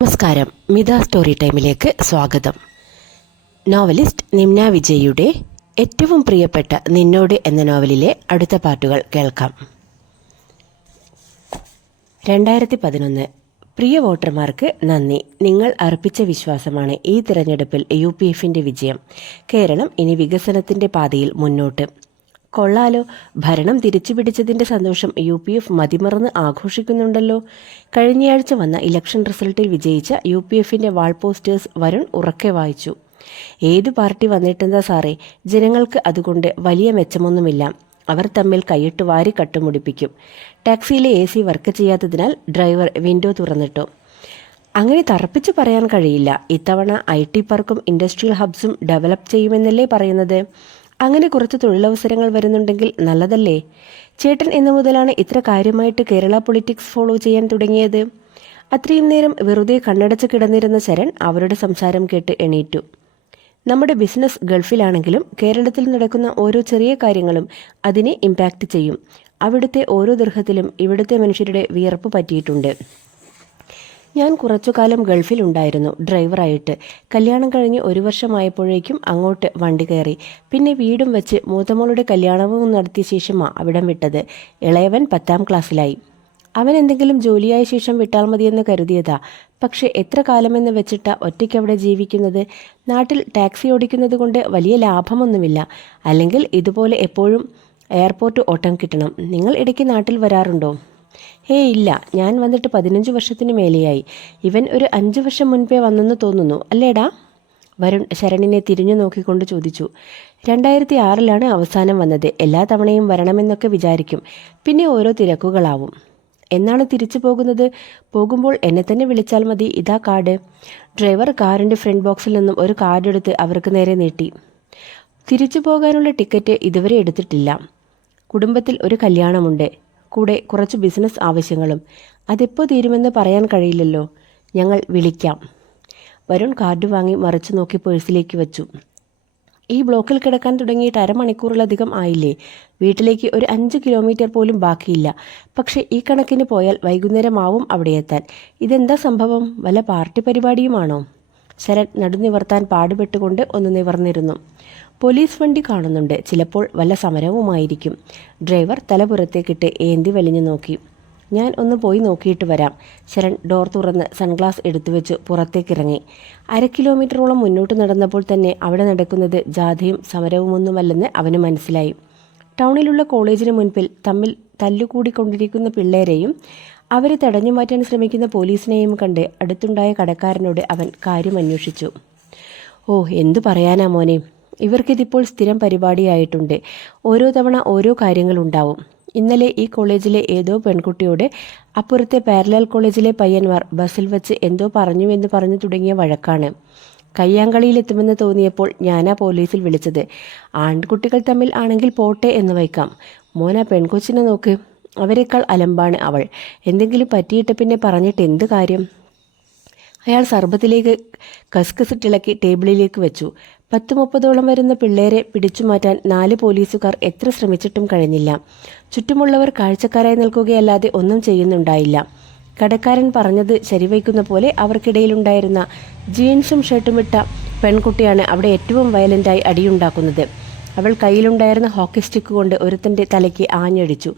നമസ്കാരം, മിത സ്റ്റോറി ടൈമിലേക്ക് സ്വാഗതം. നോവലിസ്റ്റ് നിമ്ന വിജയുടെ ഏറ്റവും പ്രിയപ്പെട്ട നിന്നോട് എന്ന നോവലിലെ അടുത്ത പാട്ടുകൾ കേൾക്കാം. 2011. പ്രിയ വോട്ടർമാർക്ക് നന്ദി. നിങ്ങൾ അർപ്പിച്ച വിശ്വാസമാണ് ഈ തിരഞ്ഞെടുപ്പിൽ UPFന്റെ വിജയം. കേരളം ഇനി വികസനത്തിന്റെ പാതയിൽ മുന്നോട്ട്. കൊള്ളാലോ, ഭരണം തിരിച്ചുപിടിച്ചതിൻ്റെ സന്തോഷം UPF മതിമറന്ന് ആഘോഷിക്കുന്നുണ്ടല്ലോ. കഴിഞ്ഞയാഴ്ച വന്ന ഇലക്ഷൻ റിസൾട്ടിൽ വിജയിച്ച UPFന്റെ വാൾ പോസ്റ്റേഴ്സ് വരുൺ ഉറക്കെ വായിച്ചു. ഏതു പാർട്ടി വന്നിട്ടെന്താ സാറേ, ജനങ്ങൾക്ക് അതുകൊണ്ട് വലിയ മെച്ചമൊന്നുമില്ല. അവർ തമ്മിൽ കൈയിട്ട് വാരി കട്ടുമുടിപ്പിക്കും. ടാക്സിയിലെ AC വർക്ക് ചെയ്യാത്തതിനാൽ ഡ്രൈവർ വിൻഡോ തുറന്നിട്ടു. അങ്ങനെ തറപ്പിച്ച് പറയാൻ കഴിയില്ല. ഇത്തവണ IT പാർക്കും ഇൻഡസ്ട്രിയൽ ഹബ്സും ഡെവലപ്പ് ചെയ്യുമെന്നല്ലേ പറയുന്നത്. അങ്ങനെ കുറച്ച് തൊഴിലവസരങ്ങൾ വരുന്നുണ്ടെങ്കിൽ നല്ലതല്ലേ. ചേട്ടൻ എന്നു മുതലാണ് ഇത്ര കാര്യമായിട്ട് കേരള പൊളിറ്റിക്സ് ഫോളോ ചെയ്യാൻ തുടങ്ങിയത്? അത്രയും നേരം വെറുതെ കണ്ണടച്ച് കിടന്നിരുന്ന ശരൺ അവരുടെ സംസാരം കേട്ട് എണീറ്റു. നമ്മുടെ ബിസിനസ് ഗൾഫിലാണെങ്കിലും കേരളത്തിൽ നടക്കുന്ന ഓരോ ചെറിയ കാര്യങ്ങളും അതിനെ ഇമ്പാക്റ്റ് ചെയ്യും. അവിടുത്തെ ഓരോ ദൃഹത്തിലും ഇവിടുത്തെ മനുഷ്യരുടെ വിയർപ്പ് പറ്റിയിട്ടുണ്ട്. ഞാൻ കുറച്ചുകാലം ഗൾഫിലുണ്ടായിരുന്നു ഡ്രൈവറായിട്ട്. കല്യാണം കഴിഞ്ഞ് 1 വർഷമായപ്പോഴേക്കും അങ്ങോട്ട് വണ്ടി കയറി. പിന്നെ വീടും വെച്ച് മൂത്തമോളുടെ കല്യാണവും നടത്തിയ ശേഷമാണ് അവിടം വിട്ടത്. ഇളയവൻ 10ാം ക്ലാസ്സിലായി. അവൻ എന്തെങ്കിലും ജോലിയായ ശേഷം വിട്ടാൽ മതിയെന്ന് കരുതിയതാ. പക്ഷെ എത്ര കാലമെന്ന് വെച്ചിട്ടാ ഒറ്റയ്ക്കവിടെ ജീവിക്കുന്നത്? നാട്ടിൽ ടാക്സി ഓടിക്കുന്നത് കൊണ്ട് വലിയ ലാഭമൊന്നുമില്ല. അല്ലെങ്കിൽ ഇതുപോലെ എപ്പോഴും എയർപോർട്ട് ഓട്ടം കിട്ടണം. നിങ്ങൾ ഇടയ്ക്ക് നാട്ടിൽ വരാറുണ്ടോ? ഇല്ല, ഞാൻ വന്നിട്ട് 15 വർഷത്തിന് മേലെയായി. ഇവൻ ഒരു 5 വർഷം മുൻപേ വന്നെന്ന് തോന്നുന്നു, അല്ലേടാ? വരുൺ ശരണിനെ തിരിഞ്ഞു നോക്കിക്കൊണ്ട് ചോദിച്ചു. 2006 അവസാനം വന്നത്. എല്ലാ തവണയും വരണമെന്നൊക്കെ വിചാരിക്കും. പിന്നെ ഓരോ തിരക്കുകളാവും. എന്നാണ് തിരിച്ചു പോകുന്നത്? പോകുമ്പോൾ എന്നെ തന്നെ വിളിച്ചാൽ മതി. ഇതാ കാർഡ്. ഡ്രൈവർ കാറിൻ്റെ ഫ്രണ്ട് ബോക്സിൽ നിന്നും ഒരു കാർഡ് എടുത്ത് അവർക്ക് നേരെ നീട്ടി. തിരിച്ചു പോകാനുള്ള ടിക്കറ്റ് ഇതുവരെ എടുത്തിട്ടില്ല. കുടുംബത്തിൽ ഒരു കല്യാണമുണ്ട്, കൂടെ കുറച്ച് ബിസിനസ് ആവശ്യങ്ങളും. അതെപ്പോൾ തീരുമെന്ന് പറയാൻ കഴിയില്ലല്ലോ. ഞങ്ങൾ വിളിക്കാം. വരുൺ കാർഡ് വാങ്ങി മറിച്ചു നോക്കി പേഴ്സിലേക്ക് വച്ചു. ഈ ബ്ലോക്കിൽ കിടക്കാൻ തുടങ്ങിയിട്ട് അരമണിക്കൂറിലധികം ആയില്ലേ? വീട്ടിലേക്ക് ഒരു 5 കിലോമീറ്റർ പോലും ബാക്കിയില്ല. പക്ഷേ ഈ കണക്കിന് പോയാൽ വൈകുന്നേരമാവും അവിടെ എത്താൻ. ഇതെന്താ സംഭവം? വല്ല പാർട്ടി പരിപാടിയുമാണോ? ശരൺ നടുനിവർത്താൻ പാടുപെട്ടുകൊണ്ട് ഒന്ന് നിവർന്നിരുന്നു. പോലീസ് വണ്ടി കാണുന്നുണ്ട്. ചിലപ്പോൾ വല്ല സമരവുമായിരിക്കും. ഡ്രൈവർ തലപുറത്തേക്കിട്ട് ഏന്തി വലിഞ്ഞു നോക്കി. ഞാൻ ഒന്ന് പോയി നോക്കിയിട്ട് വരാം. ശരൺ ഡോർ തുറന്ന് സൺഗ്ലാസ് എടുത്തുവെച്ച് പുറത്തേക്കിറങ്ങി. 1/2 കിലോമീറ്ററോളം മുന്നോട്ട് നടന്നപ്പോൾ തന്നെ അവിടെ നടക്കുന്നത് ജാഥയും സമരവുമൊന്നുമല്ലെന്ന് അവന് മനസ്സിലായി. ടൗണിലുള്ള കോളേജിന് മുൻപിൽ തമ്മിൽ തല്ലുകൂടിക്കൊണ്ടിരിക്കുന്ന പിള്ളേരെയും അവരെ തടഞ്ഞു മാറ്റാൻ ശ്രമിക്കുന്ന പോലീസിനെയും കണ്ട് അടുത്തുണ്ടായ കടക്കാരനോട് അവൻ കാര്യം അന്വേഷിച്ചു. എന്തു പറയാനാ മോനെ, ഇവർക്കിതിപ്പോൾ സ്ഥിരം പരിപാടിയായിട്ടുണ്ട്. ഓരോ തവണ ഓരോ കാര്യങ്ങളുണ്ടാവും. ഇന്നലെ ഈ കോളേജിലെ ഏതോ പെൺകുട്ടിയോട് അപ്പുറത്തെ പാരലൽ കോളേജിലെ പയ്യന്മാർ ബസ്സിൽ വെച്ച് എന്തോ പറഞ്ഞു തുടങ്ങിയ വഴക്കാണ്. കയ്യാങ്കളിയിലെത്തുമെന്ന് തോന്നിയപ്പോൾ ഞാനാ പോലീസിൽ വിളിച്ചത്. ആൺകുട്ടികൾ തമ്മിൽ ആണെങ്കിൽ പോട്ടെ എന്ന് വയ്ക്കാം. മോനാ പെൺകൊച്ചിനെ നോക്ക്. അവരെക്കാൾ അലമ്പാണ് അവൾ. എന്തെങ്കിലും പറ്റിയിട്ട് പിന്നെ പറഞ്ഞിട്ട് എന്ത് കാര്യം? അയാൾ സർബത്തിലേക്ക് കസ്കസിട്ടിളക്കി ടേബിളിലേക്ക് വെച്ചു. 10-30ഓളം വരുന്ന പിള്ളേരെ പിടിച്ചു മാറ്റാൻ 4 പോലീസുകാർ എത്ര ശ്രമിച്ചിട്ടും കഴിഞ്ഞില്ല. ചുറ്റുമുള്ളവർ കാഴ്ചക്കാരായി നിൽക്കുകയല്ലാതെ ഒന്നും ചെയ്യുന്നുണ്ടായില്ല. കടക്കാരൻ പറഞ്ഞത് ശരിവയ്ക്കുന്ന പോലെ അവർക്കിടയിലുണ്ടായിരുന്ന ജീൻസും ഷർട്ടുമിട്ട പെൺകുട്ടിയാണ് അവിടെ ഏറ്റവും വയലൻ്റായി അടിയുണ്ടാക്കുന്നത്. അവൾ കയ്യിലുണ്ടായിരുന്ന ഹോക്കി സ്റ്റിക്ക് കൊണ്ട് ഒരുത്തൻ്റെ തലയ്ക്ക് ആഞ്ഞടിച്ചു.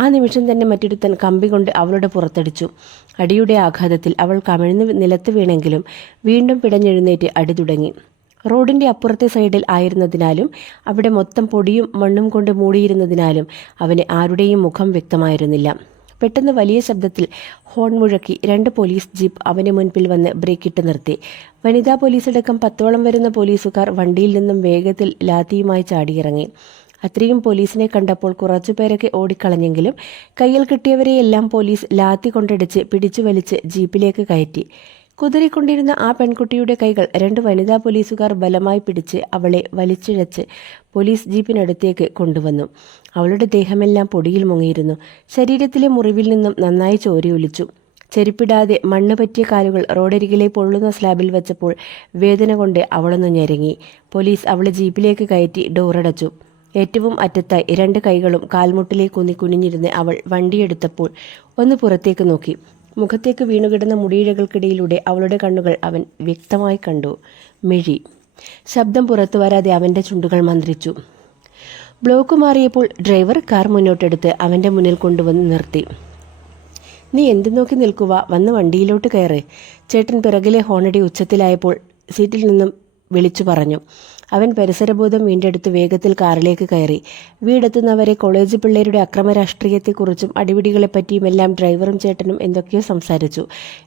ആ നിമിഷം തന്നെ മറ്റൊരുത്തൻ കമ്പി കൊണ്ട് അവളുടെ പുറത്തടിച്ചു. അടിയുടെ ആഘാതത്തിൽ അവൾ കമിഴ്ന്ന് നിലത്ത് വീണെങ്കിലും വീണ്ടും പിടഞ്ഞെഴുന്നേറ്റ് അടി തുടങ്ങി. റോഡിൻ്റെ അപ്പുറത്തെ സൈഡിൽ ആയിരുന്നതിനാലും അവിടെ മൊത്തം പൊടിയും മണ്ണും കൊണ്ട് മൂടിയിരുന്നതിനാലും അവന് ആരുടെയും മുഖം വ്യക്തമായിരുന്നില്ല. പെട്ടെന്ന് വലിയ ശബ്ദത്തിൽ ഹോൺ മുഴക്കി 2 പോലീസ് ജീപ്പ് അവന് മുൻപിൽ വന്ന് ബ്രേക്കിട്ട് നിർത്തി. വനിതാ പോലീസടക്കം 10ഓളം വരുന്ന പോലീസുകാർ വണ്ടിയിൽ നിന്നും വേഗത്തിൽ ലാത്തിയുമായി ചാടിയിറങ്ങി. അത്രയും പോലീസിനെ കണ്ടപ്പോൾ കുറച്ചുപേരൊക്കെ ഓടിക്കളഞ്ഞെങ്കിലും കയ്യിൽ കിട്ടിയവരെയെല്ലാം പോലീസ് ലാത്തി കൊണ്ടടിച്ച് പിടിച്ചു വലിച്ച് ജീപ്പിലേക്ക് കയറ്റി. കുതിറിക്കൊണ്ടിരുന്ന ആ പെൺകുട്ടിയുടെ കൈകൾ 2 വനിതാ പോലീസുകാർ ബലമായി പിടിച്ച് അവളെ വലിച്ചിഴച്ച് പോലീസ് ജീപ്പിനടുത്തേക്ക് കൊണ്ടുവന്നു. അവളുടെ ദേഹമെല്ലാം പൊടിയിൽ മുങ്ങിയിരുന്നു. ശരീരത്തിലെ മുറിവിൽ നിന്നും നന്നായി ചോരയൊലിച്ചു. ചെരുപ്പിടാതെ മണ്ണ് പറ്റിയ കാലുകൾ റോഡരികിലെ പൊള്ളുന്ന സ്ലാബിൽ വെച്ചപ്പോൾ വേദന കൊണ്ട് അവളൊന്ന് ഞെരങ്ങി. പോലീസ് അവളെ ജീപ്പിലേക്ക് കയറ്റി ഡോറടച്ചു. ഏറ്റവും അറ്റത്തായി 2 കൈകളും കാൽമുട്ടിലേക്ക് കുനിഞ്ഞിരുന്ന് അവൾ വണ്ടിയെടുത്തപ്പോൾ ഒന്ന് പുറത്തേക്ക് നോക്കി. മുഖത്തേക്ക് വീണുകിടന്ന മുടിയിഴകൾക്കിടയിലൂടെ അവളുടെ കണ്ണുകൾ അവൻ വ്യക്തമായി കണ്ടു. മിഴി. ശബ്ദം പുറത്തു വരാതെ അവൻ്റെ ചുണ്ടുകൾ മന്ത്രിച്ചു. ബ്ലോക്ക് മാറിയപ്പോൾ ഡ്രൈവർ കാർ മുന്നോട്ടെടുത്ത് അവൻ്റെ മുന്നിൽ കൊണ്ടുവന്ന് നിർത്തി. നീ എന്തു നോക്കി നിൽക്കുക, വന്ന് വണ്ടിയിലോട്ട് കയറ്. ചേട്ടൻ പിറകിലെ ഹോണടി ഉച്ചത്തിലായപ്പോൾ സീറ്റിൽ നിന്നും വിളിച്ചു പറഞ്ഞു. അവൻ പരിസരബോധം വീണ്ടെടുത്ത് വേഗത്തിൽ കാറിലേക്ക് കയറി. വീടെത്തുന്നവരെ കോളേജ് പിള്ളേരുടെ അക്രമ രാഷ്ട്രീയത്തെക്കുറിച്ചും അടിപിടികളെപ്പറ്റിയുമെല്ലാം ഡ്രൈവറും ചേട്ടനും എന്തൊക്കെയോ സംസാരിച്ചു.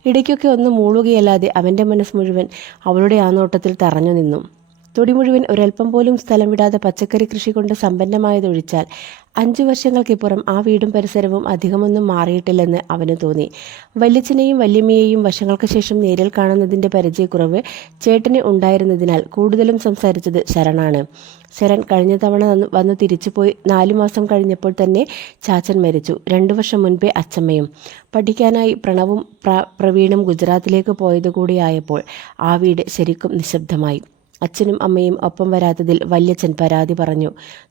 ഇടയ്ക്കൊക്കെ ഒന്ന് മൂളുകയല്ലാതെ അവൻ്റെ മനസ്സ് മുഴുവൻ അവളുടെ ആ നോട്ടത്തിൽ തറഞ്ഞു നിന്നു. തൊടി മുഴുവൻ ഒരൽപ്പം പോലും സ്ഥലം വിടാതെ പച്ചക്കറി കൃഷി കൊണ്ട് സമ്പന്നമായതൊഴിച്ചാൽ 5 വർഷങ്ങൾക്കിപ്പുറം ആ വീടും പരിസരവും അധികമൊന്നും മാറിയിട്ടില്ലെന്ന് അവന് തോന്നി. വല്യച്ഛനെയും വല്യമ്മയെയും വർഷങ്ങൾക്ക് ശേഷം നേരിൽ കാണുന്നതിൻ്റെ പരിചയക്കുറവ് ചേട്ടന് ഉണ്ടായിരുന്നതിനാൽ കൂടുതലും സംസാരിച്ചത് ശരണാണ്. ശരൺ കഴിഞ്ഞ തവണ വന്നു തിരിച്ചുപോയി 4 മാസം കഴിഞ്ഞപ്പോൾ തന്നെ ചാച്ചൻ മരിച്ചു. 2 വർഷം മുൻപേ അച്ചമ്മയും. പഠിക്കാനായി പ്രണവും പ്രവീണും ഗുജറാത്തിലേക്ക് പോയതുകൂടിയായപ്പോൾ ആ വീട് ശരിക്കും നിശബ്ദമായി. അച്ഛനും അമ്മയും ഒപ്പം വരാത്തതിൽ വല്യച്ഛൻ പരാതി പറഞ്ഞു.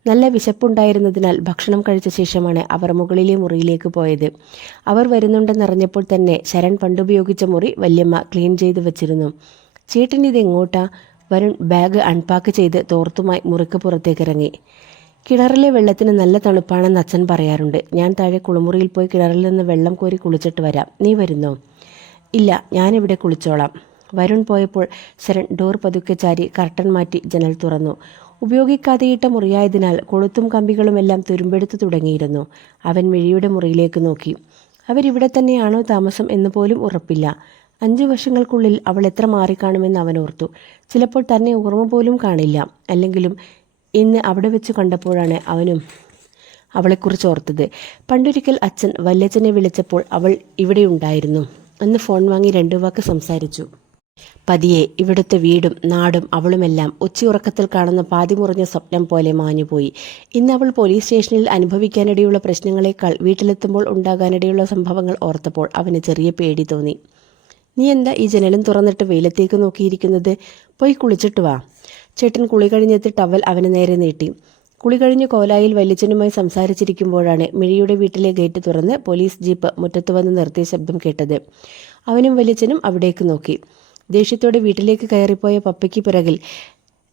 നല്ല വിശപ്പുണ്ടായിരുന്നതിനാൽ ഭക്ഷണം കഴിച്ച ശേഷമാണ് അവർ മുകളിലെ മുറിയിലേക്ക് പോയത്. അവർ വരുന്നുണ്ടെന്നറിഞ്ഞപ്പോൾ തന്നെ ശരൺ പണ്ടുപയോഗിച്ച മുറി വല്യമ്മ ക്ലീൻ ചെയ്ത് വച്ചിരുന്നു. ചേട്ടൻ ഇതെങ്ങോട്ടാ? വരുൺ ബാഗ് അൺപാക്ക് ചെയ്ത് തോർത്തുമായി മുറിക്ക് പുറത്തേക്കിറങ്ങി. കിണറിലെ വെള്ളത്തിന് നല്ല തണുപ്പാണെന്ന് അച്ഛൻ പറയാറുണ്ട്. ഞാൻ താഴെ കുളിമുറിയിൽ പോയി കിണറിൽ നിന്ന് വെള്ളം കോരി കുളിച്ചിട്ട് വരാം. നീ വരുന്നോ? ഇല്ല, ഞാനിവിടെ കുളിച്ചോളാം. വരുൺ പോയപ്പോൾ ശരൺ ഡോർ പതുക്കെ ചാരി കർട്ടൻ മാറ്റി ജനൽ തുറന്നു. ഉപയോഗിക്കാതെയിട്ട മുറിയായതിനാൽ കൊളുത്തും കമ്പികളുമെല്ലാം തുരുമ്പെടുത്തു തുടങ്ങിയിരുന്നു. അവൻ മിഴിയുടെ മുറിയിലേക്ക് നോക്കി. അവരിവിടെ തന്നെയാണോ താമസം എന്ന് പോലും ഉറപ്പില്ല. 5 വർഷങ്ങൾക്കുള്ളിൽ അവൾ എത്ര മാറിക്കാണുമെന്ന് അവൻ ഓർത്തു. ചിലപ്പോൾ തന്നെ ഓർമ്മ പോലും കാണില്ല. അല്ലെങ്കിലും ഇന്ന് അവിടെ വെച്ച് കണ്ടപ്പോഴാണ് അവനും അവളെക്കുറിച്ച് ഓർത്തത്. പണ്ടൊരിക്കൽ അച്ഛൻ വല്യച്ഛനെ വിളിച്ചപ്പോൾ അവൾ ഇവിടെയുണ്ടായിരുന്നു. അന്ന് ഫോൺ വാങ്ങി 2 വാക്ക് സംസാരിച്ചു. പതിയെ ഇവിടുത്തെ വീടും നാടും അവളുമെല്ലാം ഉച്ചയുറക്കത്തിൽ കാണുന്ന പാതിമുറിഞ്ഞ സ്വപ്നം പോലെ മാഞ്ഞുപോയി. ഇന്ന് അവൾ പോലീസ് സ്റ്റേഷനിൽ അനുഭവിക്കാനിടയുള്ള പ്രശ്നങ്ങളെക്കാൾ വീട്ടിലെത്തുമ്പോൾ ഉണ്ടാകാനിടയുള്ള സംഭവങ്ങൾ ഓർത്തപ്പോൾ അവന് ചെറിയ പേടി തോന്നി. നീ എന്താ ഈ ജനലും തുറന്നിട്ട് വെയിലത്തേക്ക് നോക്കിയിരിക്കുന്നത്? പോയി കുളിച്ചിട്ട് വാ. ചേട്ടൻ കുളി കഴിഞ്ഞെത്തി ടവൽ അവന് നേരെ നീട്ടി. കുളി കഴിഞ്ഞ് കോലായിൽ വല്യച്ഛനുമായി സംസാരിച്ചിരിക്കുമ്പോഴാണ് മിഴിയുടെ വീട്ടിലെ ഗേറ്റ് തുറന്ന് പോലീസ് ജീപ്പ് മുറ്റത്ത് വന്ന് നിർത്തിയ ശബ്ദം കേട്ടത്. അവനും വല്യച്ഛനും അവിടേക്ക് നോക്കി. ദേഷ്യത്തോടെ വീട്ടിലേക്ക് കയറിപ്പോയ പപ്പയ്ക്ക് പിറകിൽ